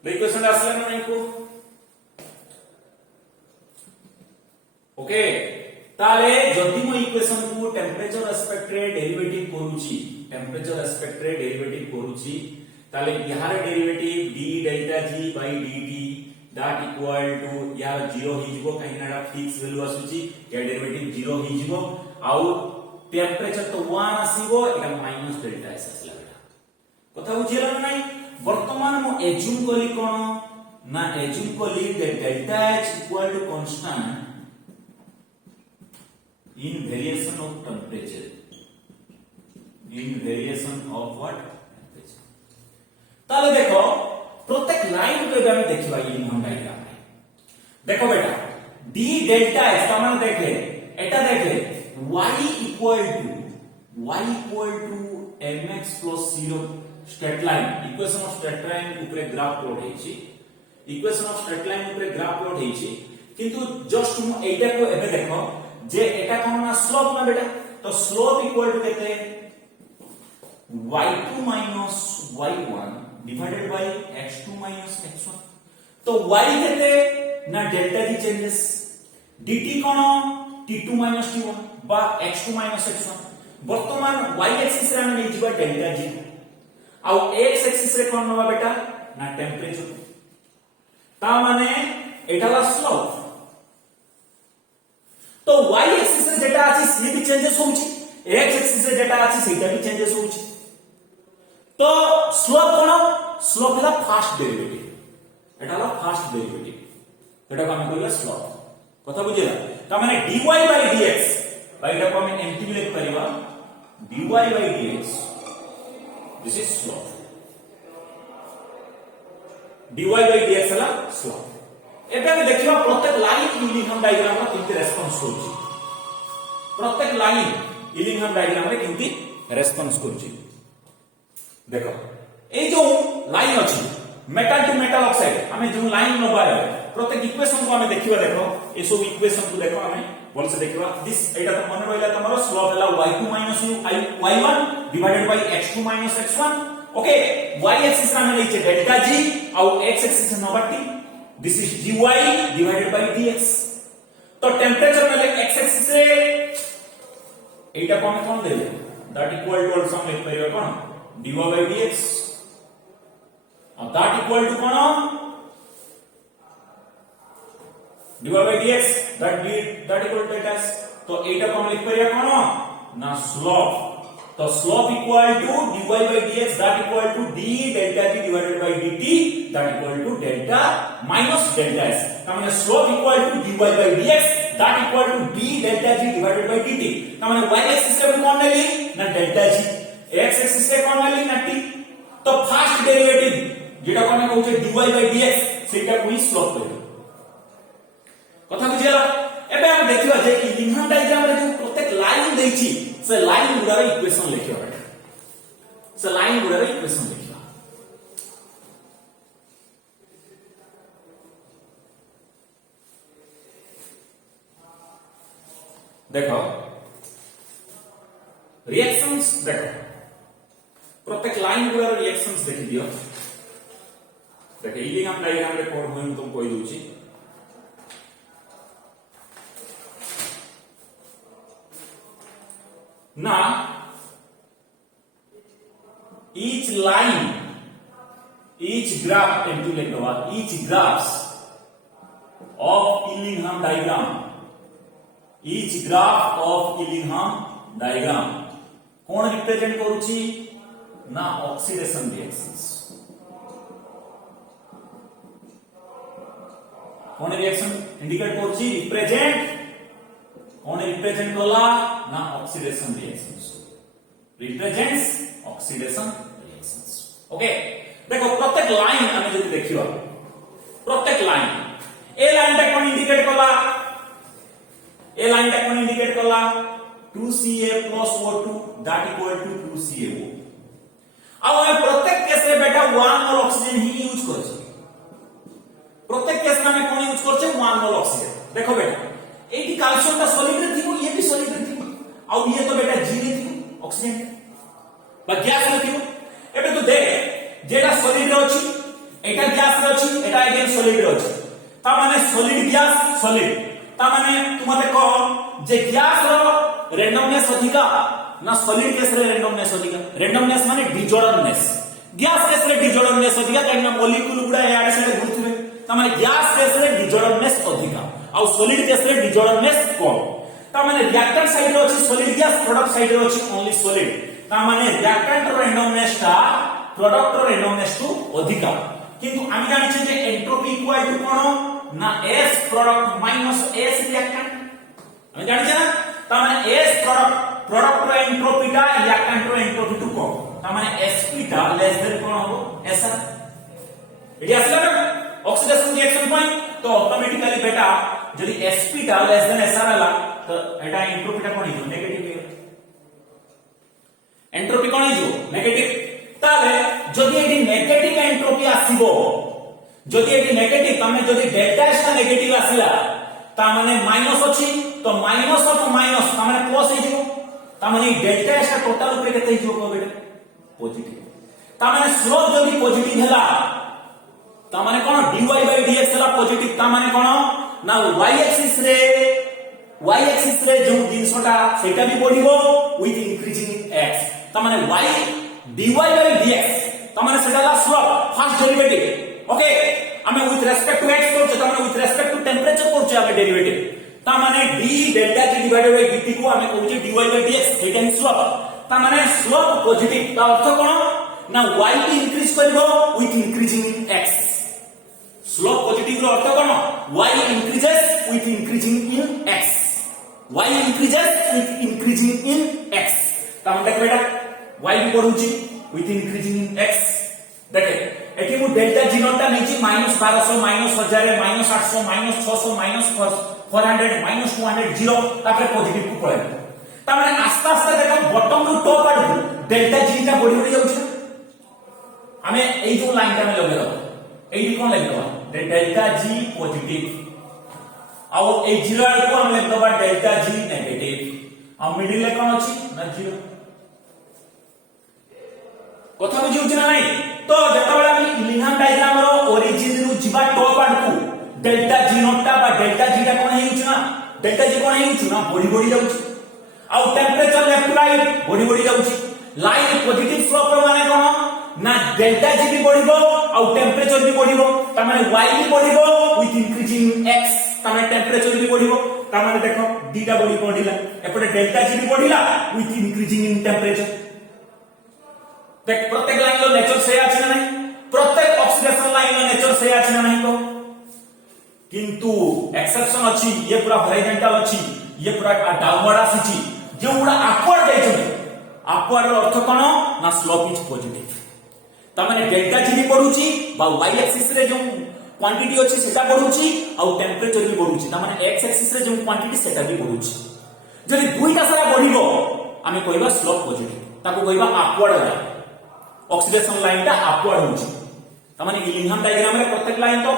इक्वेशन आसले ना नहीं को ओके ताले जदि मो इक्वेशन को टेंपरेचर रेस्पेक्ट रे डेरिवेटिव करूची ताले यार डेरिवेटिव d डेल्टा g by dt that equal to यार 0 ही जिवो काइनाडा फिक्स वैल्यू आसुची या डेरिवेटिव 0 ही जिवो आउ टेंपरेचर तो 1 आसीबो एटा माइनस डेल्टा s आसला बेटा कथा बुझिला नै वर्तमान मो एज्यूम कली कोन ना एज्यूम कली that delta h equal to constant in variation of temperature what temperature ताले देखो प्रत्येक लाइन को हम देखिबा ई मन डायग्राम में देखो बेटा d डेल्टा h का मान देखे एटा देखे y equal to mx plus 0 straight line equation of straight line ऊपर ग्राफ प्लॉट हेछि इक्वेशन ऑफ स्ट्रेट लाइन ऊपर ग्राफ प्लॉट हेछि किंतु जस्ट मु एटा को एबे देखो जे एटा कोन ना स्लोप ना बेटा तो स्लोप इक्वल टू केते y2 minus y1 divided by x2 minus x1 तो y केते ना डेल्टा जी चेंजेस dt कोन t2 माइनस t1 बा x2 माइनस x1 वर्तमान y एक्सिस रे हम लिखिबा डेल्टा जी आउ x एक्सिस रे कोन नबा बेटा ना टेंपरेचर ता माने एटाला स्लोप तो y एक्सिस रे जेटा अछि सी भी चेंजेस होउची x एक्सिस रे जेटा अछि सेटा भी चेंजेस होउची तो स्लोप कोन स्लोप इज फास्ट डेरिवेटिव एटाला फास्ट डेरिवेटिव एटा को हम कहला स्लोप कथा बुझिला ता माने dy by dx एटा को हम एमटी लिख परिबा dy by dx this is slope dy by dx ला स्लोप एबे हम देखिबा प्रत्येक लाइन इलिंघम डायग्राम रो किंती रेस्पॉन्स करछि प्रत्येक लाइन इलिंघम डायग्राम रे किंती रेस्पॉन्स करछि देखो ए जो लाइन अछि मेटल टू मेटल ऑक्साइड हमें जो लाइन नबाय प्रत्येक इक्वेशन को हमें देखिबा देखो ए सब इक्वेशन को देखो हमें बोल से देखिबा दिस एटा तो मन रहला तमरो स्लोप हला y2 - y1 divided by x2 - x1 okay y axis रा में लेचे डेल्टा g और x axis number t this is dy divided by dx तो टेंपरेचर में x एक्सिस रे एटा कोन देले दैट इक्वल टू ऑल्सो लिख परियो कोन dy by dx और दैट इक्वल टू कोन dy by dx that equal to delta s तो एटा को हम लिख परिया कोन ना स्लोप तो slope equal to dy by dx that equal to d delta g divided by dt that equal to delta minus delta s तो माने slope equal to dy by dx that equal to d delta g divided by dt तो माने y एक्सिस रे कोन लेली ना डेल्टा g x एक्सिस रे कोन लेली ना t तो फर्स्ट डेरिवेटिव जेटा कोन कहउछे dy by dx सेटा कोई स्लोप करे कथा बुझियला एबे हम देखिबा जे इलिंघम डायग्राम रे जो प्रत्येक लाइन देछि से लाइन गुडा रे इक्वेशन लिखियो बेटा से लाइन गुडा रे इक्वेशन लिखियो देखो रिएक्शंस देखो प्रत्येक लाइन गुडा रे रिएक्शंस देखि दियो देखो इलिंघम डायग्राम रे कोड होई तुम कोइ दोछि Now, each line, each graph into each graphs of Illingham diagram, each graph of Illingham diagram, कौन represent करूची ना oxidation reactions, कौन reaction indicate करूची represent कौन रिप्रेजेंट कला ना oxidation reactions represents oxidation reactions okay देखो प्रत्येक लाइन हमें जदि देखियो प्रत्येक लाइन ए लाइन टा कोन इंडिकेट कला ए लाइन टा कोन इंडिकेट कला 2Ca + O2 that equal to 2CaO अब हम प्रत्येक केस रे बेटा 1 मोल ऑक्सीजन ही यूज करछी प्रत्येक केस में हम कोन यूज करछे 1 मोल ऑक्सीजन देखो बेटा एटी कैल्शियम का सॉलिड रे थी ये भी सॉलिड रे थी और ये तो बेटा जी रे थी ऑक्सीजन बा गैस रे थी एबे तो देख जेटा सॉलिड रे अछि एटा गैस रे अछि एटा अगेन सॉलिड रे अछि ता माने सॉलिड गैस सॉलिड ता माने तू मते कह जे गैस रो रैंडमनेस अधिका ना सॉलिड केस रे रैंडमनेस अधिका रैंडमनेस माने डिजॉर्डरनेस गैस केस रे डिजॉर्डरनेस अधिका काइना मॉलिक्यूल गुडा याडे से घुरथुबे ता माने गैस केस रे डिजॉर्डरनेस अधिका और सॉलिड केस रे डिजॉर्डरनेस कम ता माने रिएक्टेंट साइड रे अछि सॉलिड गैस प्रोडक्ट साइड रे अछि ओनली सॉलिड ता माने रिएक्टेंट रो रैंडमनेस ता प्रोडक्ट रो रैंडमनेस टू अधिका किंतु हम जानि छै जे एंट्रोपी इक्वल टू कोन ना S product minus S reactant हम जानि छै ना ता माने S प्रोडक्ट रो एंट्रोपी ता रिएक्टेंट रो एंट्रोपी टू कम ता माने Sp ता लेस देन कोन हो SR एडी आसला ना ऑक्सीडेशन रिएक्शन पॉइंट तो ऑटोमेटिकली बेटा जदि Sp ता लेस देन SR हला तो एटा एंट्रोपी ता कोन हो नेगेटिव एंट्रोपी कोन हो नेगेटिव ताले जदि एटी नेगेटिव एंट्रोपी आसीबो जदि एटी नेगेटिव तामे जदि डेल्टा S ता नेगेटिव आसीला ता माने माइनस अछि तो माइनस ऑफ माइनस ता माने प्लस हे जिवो ता माने डेल्टा S ता टोटल ऊपर केते हिजो को बेटा पॉजिटिव ता माने स्लोप जदि पॉजिटिव हला ता माने कोन dy by dx हला पॉजिटिव ता माने कोन ना y एक्सिस रे जो जिनसोटा सेटा भी बढ़िबो विथ इंक्रीजिंग इन x ता माने y dy by dx ता माने सेटा ला स्लोप फर्स्ट डेरिवेटिव ओके हमें विथ रेस्पेक्ट टू x करछ ता माने विथ रेस्पेक्ट टू टेंपरेचर करछ हमें डेरिवेटिव ता माने d डेल्टा g डिवाइडेड बाय dt को हमें कहउछ dy by dx सेटा इन स्लोप ता माने स्लोप पॉजिटिव ता अर्थ कोन ना y की इंक्रीज करबो with increasing in x slope positive रो अर्थ कोन y increases with increasing in x y increases with increasing in x ता मतलब बेटा y भी बढ़ुची विथ इंक्रीजिंग इन x देखे एठी मु डेल्टा जी नॉट टा नेची -1200 -1000 -800 -600 -400 -200 जीरो तापर पॉजिटिव को पळे ता माने आस्ते आस्ते देखो बॉटम रु टॉप आड डेल्टा जी टा बढ़ी बढ़ी जाउछ हमें एई जो लाइन टा में लगे दो एई कोन लगे दो डेल्टा जी पॉजिटिव आ ए जीरो को हम लिख दबा डेल्टा जी नेगेटिव आ मिडिल ले कोन अछि ना जीरो कथा बुझी होछ ना नहीं तो जतबेला हम लिनियर डायग्राम रो ओरिजिन रु जिबा टॉप आड को डेल्टा जी नॉट टा बा डेल्टा जी टा कोन हेउछ ना डेल्टा जी कोन हेउछ ना बढ़ी बढ़ी जाउछ आ टेंपरेचर लेफ्ट राइट बढ़ी बढ़ी जाउछ लाइन पॉजिटिव स्लोप रो माने कोन ना डेल्टा जी भी बढ़िबो आ टेंपरेचर भी बढ़िबो त माने y भी बढ़िबो विथ इंक्रीजिंग x त माने टेंपरेचर भी बढ़िबो त माने देखो d टा बढ़िला एपटे डेल्टा जी भी बढ़िला विथ इंक्रीजिंग इन टेंपरेचर देख प्रत्येक लाइन लो नेचर से अछि ना नहीं प्रत्येक ऑक्सीडेशन लाइन लो नेचर से अछि ना नहीं को किंतु एक्सेप्शन अछि ये पूरा हॉरिजॉन्टल अछि ये पूरा डाउनवर्ड आसी जे उडा अपवर्ड जाय अपवर्ड अर्थ कोन ना स्लोप इज पॉजिटिव त माने डेल्टा जी भी बढ़ुची बा y एक्सिस रे जो क्वांटिटी अछि सेटा बढ़ुची आ टेंपरेचर भी बढ़ुची त माने x एक्सिस रे जो क्वांटिटी सेटा भी बढ़ुची जदि दुईटा सारा बढ़िबो आमे कहबा स्लोप पॉजिटिव ताको कहबा अपवर्ड लाइन ऑक्सीडेशन लाइन टा अपवर्ड होची त माने लिनियर डायग्राम रे प्रत्येक लाइन तो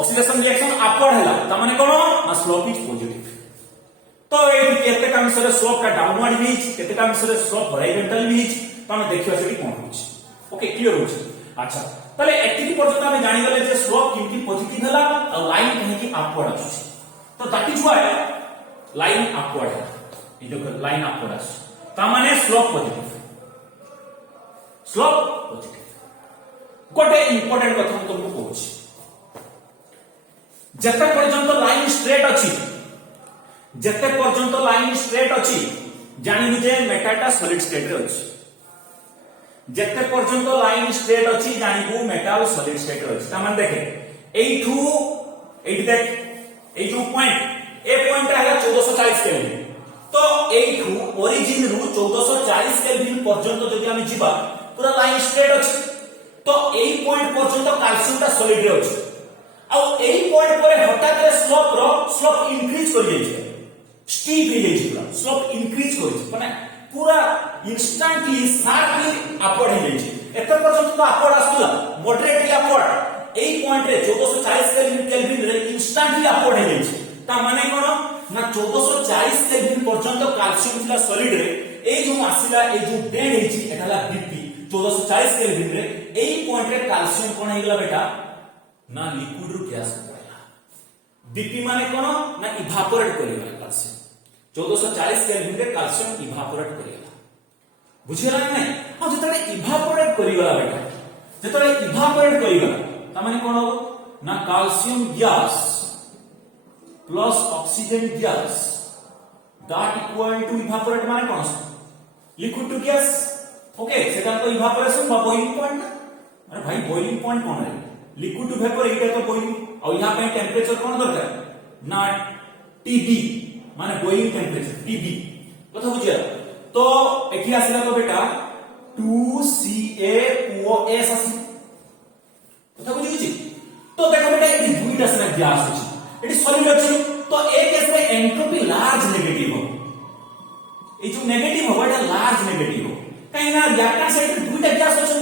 ऑक्सीडेशन रिएक्शन अपवर्ड हैला त माने कोन ना स्लोप इज पॉजिटिव तो ए केते काम से स्लोप का डाउनवर्ड भी केते काम से स्लोप हॉरिजॉन्टल भी त माने देखियो सेठी कोन होची ओके क्लियर होची अच्छा तले एतिकी पर्यंत हम जानि गले जे स्लोप किमती पॉजिटिव हैला और लाइन कहे कि अपवर्ड आछी तो that is why line upward है ई देखो लाइन अपवर्ड आछी त माने स्लोप पॉजिटिव गोटे इंपोर्टेंट कथा तुमको कहूँ जते पर्यंत लाइन स्ट्रेट अच्छी जानू जे मेटाटा सॉलिड स्टेट रे अछि जते पर्यंत लाइन स्ट्रेट अच्छी जानू मेटाल सॉलिड स्टेट रे अछि त माने देखे एठू देख ए जो पॉइंट ए पॉइंट है 1440 केल्विन तो एठू ओरिजिन रु 1440 केल्विन पर्यंत जदि हम जिबा पूरा लाइन स्ट्रेट अछि तो एई पॉइंट पर्यंत कैल्शियम ता सॉलिड रे अछि आ एई पॉइंट पर हठात रे स्लोप इंक्रीज कर जाय छै स्टीप हो जाय छै पूरा स्लोप इंक्रीज कर छै माने पूरा इंस्टेंटली शार्पली अपवर्ड हो जाय छै एते पर्यंत तो अपवर्ड आसला मॉडरेटली अपवर्ड एई पॉइंट रे 1440 केल्विन रे इंस्टेंटली अपवर्ड हो जाय छै ता माने कोन ना 1440 केल्विन पर्यंत कैल्शियम थिला सॉलिड रे एई जो आसिला एई जो बेंड हेछि एटाला बीपी 1440 केल्विन रे एई पॉइंट रे कैल्शियम कोन हेगला बेटा ना लिक्विड रु गैस पड़ला बीपी माने कोन ना इवापोरेट करिला कैल्शियम 1440 केल्विन रे कैल्शियम इवापोरेट करिला बुझिला नै हां जतरे इवापोरेट करिला बेटा जतरे इवापोरेट करिला त माने कोन हो ना calcium gas plus oxygen gas that equal to evaporate माने कोन लिक्विड टू गैस ओके सेटा तो इवापोरेशन बा बॉइलिंग पॉइंट अरे भाई बॉइलिंग पॉइंट कोन है लिक्विड टू वेपर एटा तो बॉइलिंग और यहां पे टेंपरेचर कोन दरकार ना टीबी माने बॉइलिंग टेंपरेचर टीबी कथा बुझिया तो एठी आसीला तो बेटा 2CaOS आसी कथा बुझिछि तो देखो बेटा एठी दुईटा से गैस अछि एठी सॉलिड अछि तो एक केस में एंट्रोपी लार्ज नेगेटिव हो ए जो नेगेटिव हो एटा लार्ज नेगेटिव हो कहीं ना रिएक्टेंट साइड में दुईटा गैस अछि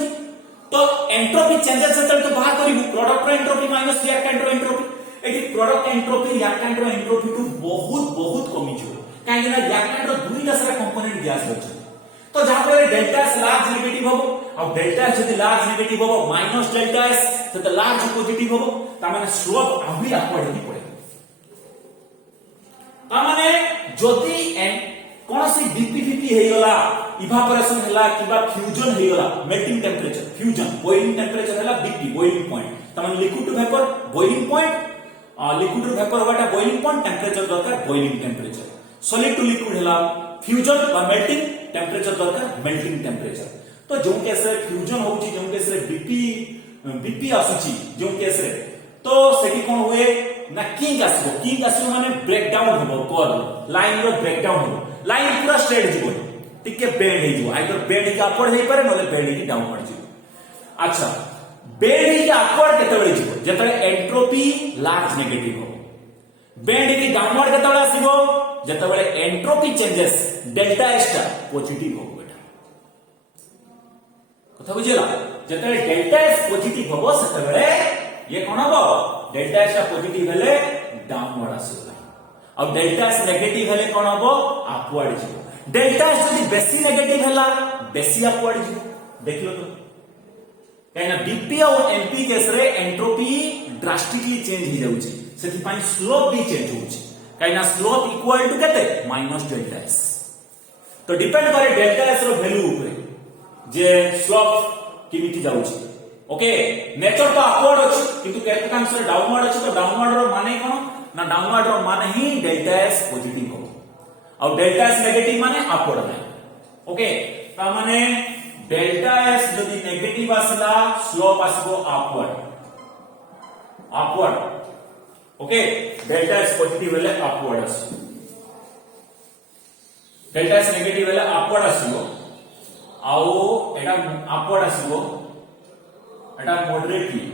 तो एंट्रोपी चेंजेस से तो बाहर करिबु प्रोडक्ट रो एंट्रोपी माइनस रिएक्टेंट रो एंट्रोपी एठी प्रोडक्ट एंट्रोपी रिएक्टेंट रो एंट्रोपी टू बहुत कमी जो काहे ना रिएक्टेंट रो दुईटा सारा कंपोनेंट गैस अछि तो जहां पर डेल्टा एस लार्ज नेगेटिव हो और डेल्टा एस यदि लार्ज नेगेटिव हो माइनस डेल्टा एस तो द लार्ज पॉजिटिव हो ता माने स्लोप आभी अपवर्ड ही पड़े ता माने जदि कोन से बीपीपीपी हेगला इवापोरेशन हैला किबा फ्यूजन हेगला melting temperature fusion boiling temperature हैला बीपी बॉइलिंग पॉइंट त माने liquid to vapour boiling point liquid to vapour होबाटा बॉइलिंग पॉइंट टेंपरेचर दरकार boiling temperature solid to liquid हैला फ्यूजन बा मेल्टिंग टेंपरेचर दरकार मेल्टिंग टेंपरेचर तो जो केस रे फ्यूजन होउची जो केस रे बीपी आसुची जो केस रे तो सेठी कोन हुए ना किंग आसबो माने ब्रेक डाउन होबो कर्व लाइन रो ब्रेक डाउन होबो लाइन पूरा स्ट्रेट जीवो टिके बेंड हे जीवो आइदर बेंड का अपवर्ड हे पारे नले बेंड की डाउनवर्ड जीवो अच्छा बेंड ही अपवर्ड केतेबेले जीवो जेतेबेले एंट्रोपी लार्ज नेगेटिव हो बेंड ही डाउनवर्ड केतेबेले आसीबो जेतेबेले एंट्रोपी चेंजेस डेल्टा एस टा पॉजिटिव हो बेटा कथा बुझिला जेतेबेले डेल्टा एस पॉजिटिव हो सेतेबेले ये कोन हो डेल्टा एस टा पॉजिटिव हेले डाउनवर्ड आसीबो और डेल्टा एस नेगेटिव हेले कोन हो अपवर्ड जीवो डेल्टा एस जदी बेसी नेगेटिव हला बेसी अपवर्ड जीवो देखलो तो कहना बीपी और एमपी केस रे एंट्रोपी ड्रास्टिकली चेंज हो जाउची सेति पई स्लोप भी चेंज होउची कहना स्लोप इक्वल टू केते माइनस डेल्टा एस तो डिपेंड करे डेल्टा एस रो वैल्यू ऊपर जे स्लोप किमिति जाउची ओके नेचर तो अपवर्ड अछि किंतु केतेकांश रे डाउनवर्ड अछि तो डाउनवर्ड रो माने कोन ना डाउनवर्ड रो माने ही डेल्टा एस पॉजिटिव हो और डेल्टा एस नेगेटिव माने अपवर्ड है ओके ता माने डेल्टा एस जदि नेगेटिव आसला स्लोप आसबो upward okay delta S positive हेले अपवर्ड आसबो डेल्टा एस नेगेटिव हेले अपवर्ड आसबो आउ एटा अपवर्ड आसबो एटा मॉडरेटली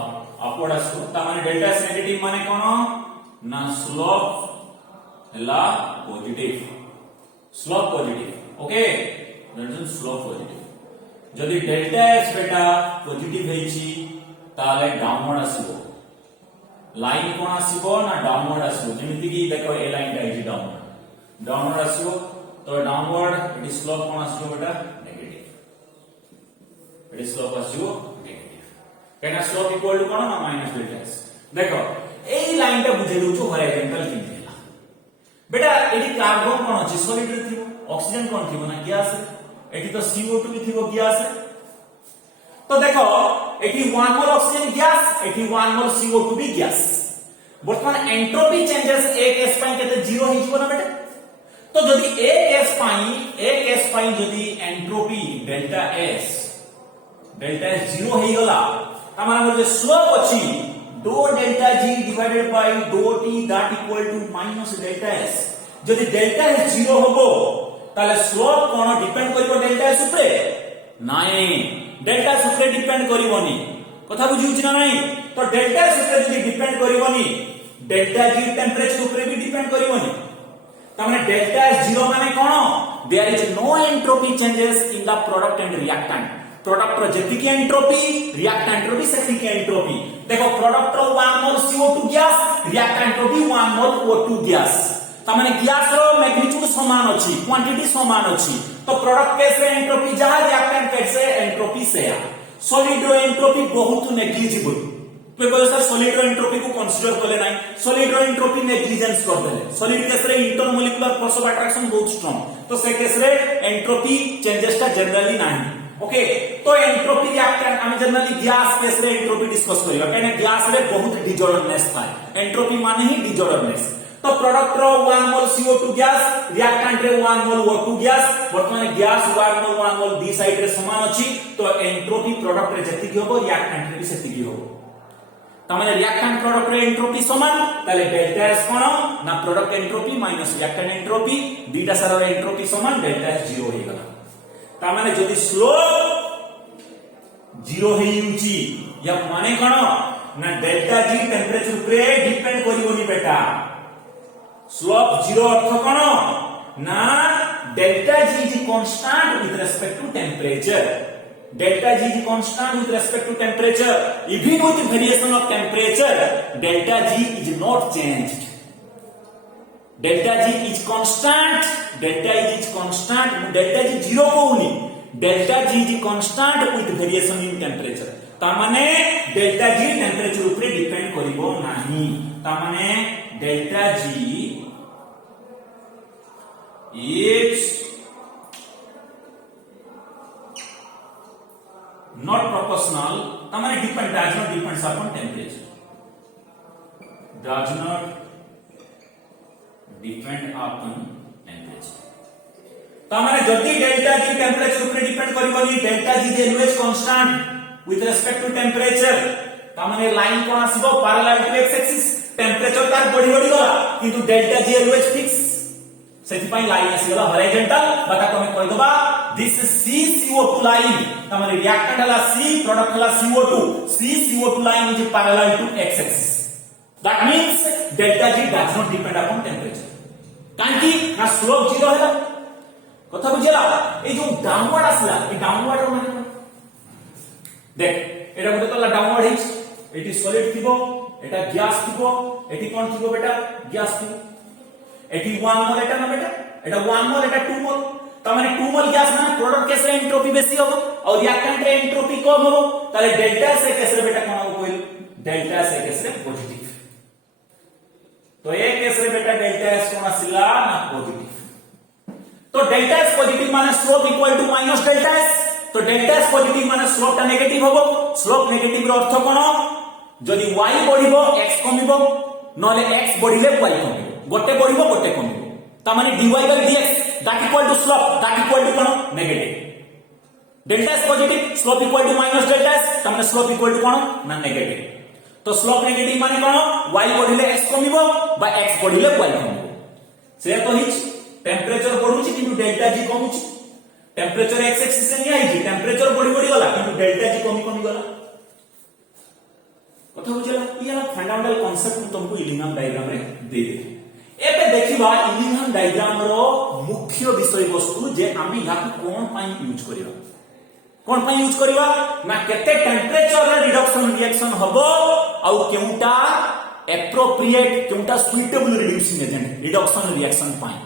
अपवर्ड आसबो ता माने डेल्टा एस नेगेटिव माने कोन ना स्लोप हेला positive slope positive okay that is slope positive जदि डेल्टा एस बेटा पॉजिटिव हेची ताले डाउनवर्ड आसीबो लाइन कोन आसीबो ना डाउनवर्ड आसीबो जेमिति कि देखो ए लाइन टा इज डाउनवर्ड आसीबो तो डाउनवर्ड इट स्लोप कोन आसीबो बेटा नेगेटिव इट स्लोप आसीबो नेगेटिव केना स्लोप इक्वल टू कोन ना माइनस डेल्टा एस देखो ए लाइन टा बुझे दउछो हॉरिजॉन्टल किन बेटा एडी कार्बन कोन अछि सॉलिड रे थिबो ऑक्सीजन कोन थिबो ना गैस एडी तो CO2 भी थिबो गैस तो देखो एडी 1 मोल ऑक्सीजन गैस एडी 1 मोल CO2 भी गैस वर्तमान एंट्रोपी चेंजेस एक एस पाई केते 0 हि जिवो ना बेटा तो जदी एक एस पाई जदी एंट्रोपी डेल्टा एस 0 हि गला त माने जे स्लोप अछि dou delta G divided by dou T that equal to minus delta S जदि delta S 0 होबो ताले स्लोप कोन डिपेंड करिवो delta S ऊपर नाही delta S ऊपर डिपेंड करिवोनी कथा बुझिउछि ना नाही तो delta S ऊपर जदि डिपेंड करिवोनी delta G टेंपरेचर ऊपर भी डिपेंड करिवोनी त माने delta S 0 माने कोन there is no entropy changes in the product and reactant product रो जेतिकी एंट्रोपी रिएक्टेंट रो भी सेतिकी एंट्रोपी देखो प्रोडक्ट रो 1 मोल CO2 गैस रिएक्टेंट रो भी 1 मोल O2 गैस त माने गैस रो मैग्नीट्यूड समान अछि क्वांटिटी समान अछि तो प्रोडक्ट केस रे एंट्रोपी जहा रिएक्टेंट केस रे एंट्रोपी से सॉलिड रो एंट्रोपी बहुत नेग्लिजिबल बिकॉज़ सर सॉलिड रो एंट्रोपी को कंसीडर करले नाही सॉलिड रो एंट्रोपी नेग्लिजेंस कर देले सॉलिड केस रे इंटरमोलिकुलर फोर्स ऑफ अट्रैक्शन बहुत स्ट्रांग तो से केस रे एंट्रोपी चेंजेस ता जनरली नाही ओके तो एंट्रोपी रिएक्टेंट हम जनरली गैस केस रे एंट्रोपी डिस्कस करियो काने गैस रे बहुत डिजॉर्डरनेस थाए एंट्रोपी माने ही डिजॉर्डरनेस तो प्रोडक्ट रो 1 मोल CO2 गैस रिएक्टेंट रे 1 मोल O2 गैस वर्तमान गैस 1 मोल दी साइड रे समान अछि तो एंट्रोपी प्रोडक्ट रे जति होबो रिएक्टेंट रे भी सेति होबो तमाने रिएक्टेंट प्रोडक्ट रे एंट्रोपी समान ताले डेल्टा S कोन ना product entropy minus reactant entropy beta सारा रे एंट्रोपी समान डेल्टा S 0 हो गला तामाने जदि स्लोप 0 हेउची या माने कोन ना डेल्टा G टेंपरेचर ऊपर डिपेंड करिवोनी बेटा स्लोप 0 अर्थ कोन ना delta G is constant with respect to temperature delta G is constant with respect to temperature even with variation of temperature delta G is not changed delta G is constant delta G 0 होउनी delta G is constant with variation in temperature ता माने delta G टेंपरेचर ऊपर डिपेंड करिवो नाही ता माने delta G is not proportional tamane does not depends upon temperature tamane jodi delta G temperature upre depend kariboni delta G is always constant with respect to temperature tamane line kon asibo parallel to x axis temperature tar bodi gala kintu delta G always fix सेति पई लाइन आसी गला हॉरिजॉन्टल बाता तमे कहि दबा दिस CCO2 लाइन तमारे रिएक्टेंट हला C प्रोडक्ट हला CO2 CCO2 line is parallel to x axis that means delta G does not depend upon temperature कांकी ना स्लोप 0 हैला कथा बुझिला ए जो डाउनवर्ड आसला ए डाउनवर्ड माने देख एटा गुटे तला डाउनवर्ड हिच एटी सॉलिड थिबो एटा गैस थिबो एटी कोन थिबो बेटा गैस थिबो एटी 1 मोल एटा ना बेटा एटा 1 मोल एटा 2 मोल तमाने 2 मोल गैस ना प्रोडक्ट केस रे एंट्रोपी बेसी होबो और रिएक्टेंट रे एंट्रोपी कम होबो ताले डेल्टा से केस रे बेटा कोन होबो कोइ डेल्टा से केस रे पॉजिटिव तो ए केस रे बेटा डेल्टा एस कोन आसिला ना पॉजिटिव तो डेल्टा एस पॉजिटिव माने slope equal to minus delta S तो डेल्टा एस पॉजिटिव माने स्लोप ता नेगेटिव होबो स्लोप नेगेटिव रो अर्थ कोन जदी y बढ़िबो x कमिबो नले x बढ़िले y कमिबो गोटे बढ़िबो गोटे कमिबो ता माने dy by dx that equal to slope that equal to कोन negative delta S positive slope equal to minus delta S ता माने स्लोप इक्वल टू कोन ना नेगेटिव तो स्लोप नेगेटिव माने कोन y बढ़िले x कमिबो बा x बढ़िले y कमिबो से तो हिच टेंपरेचर बढ़ुची किंतु डेल्टा G कमुची टेंपरेचर x एक्सिस से नहीं आइची टेंपरेचर बढ़ी बढ़ी गला किंतु डेल्टा G कमी कमी गला कथा बुझला ये फंडामेंटल कांसेप्ट तुमको इलिंगहाम डायग्राम रे दे दे एबे देखिबा इलिंगहाम डायग्राम रो मुख्य विषय वस्तु जे आमी याकु कोन पाई यूज करिबा कोन पाई यूज करिबा ना केते टेंपरेचर रे रिडक्शन रिएक्शन हबो आ केउटा एप्रोप्रिएट केउटा suitable reducing agent reduction reaction पाई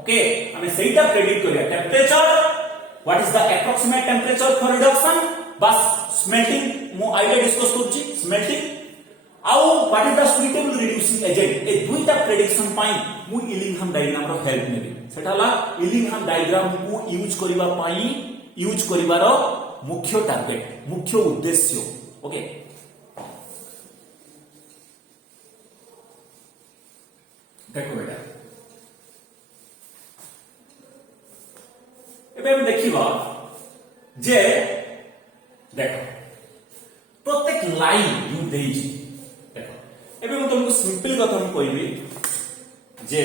ओके हमें सेटा प्रेडिक्ट करिया temperature what is the approximate temperature for reduction बस स्मेल्टिंग मु आइडिया डिस्कस करछि स्मेल्टिंग आउ what is the suitable reducing agent ए दुईटा प्रेडिक्शन पाई मु इलिंगहाम डायग्राम रो हेल्प नेबी सेटाला इलिंगहाम डायग्राम को यूज करिबा पाई यूज करिवार मुख्य टार्गेट मुख्य उद्देश्य ओके देखो बेटा एबे हम देखिबा जे देखो प्रत्येक लाइन यू देइछि देखो एबे हम तुमको सिंपल कथा हम कहबी जे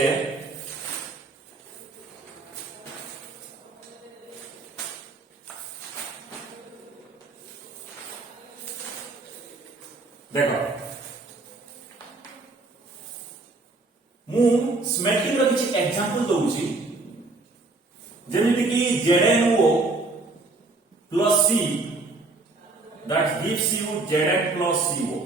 देखो मु स्मेल्टिंग रो किछि एग्जांपल दउछि जेमिति कि ZnO plus C that gives you Zn plus CO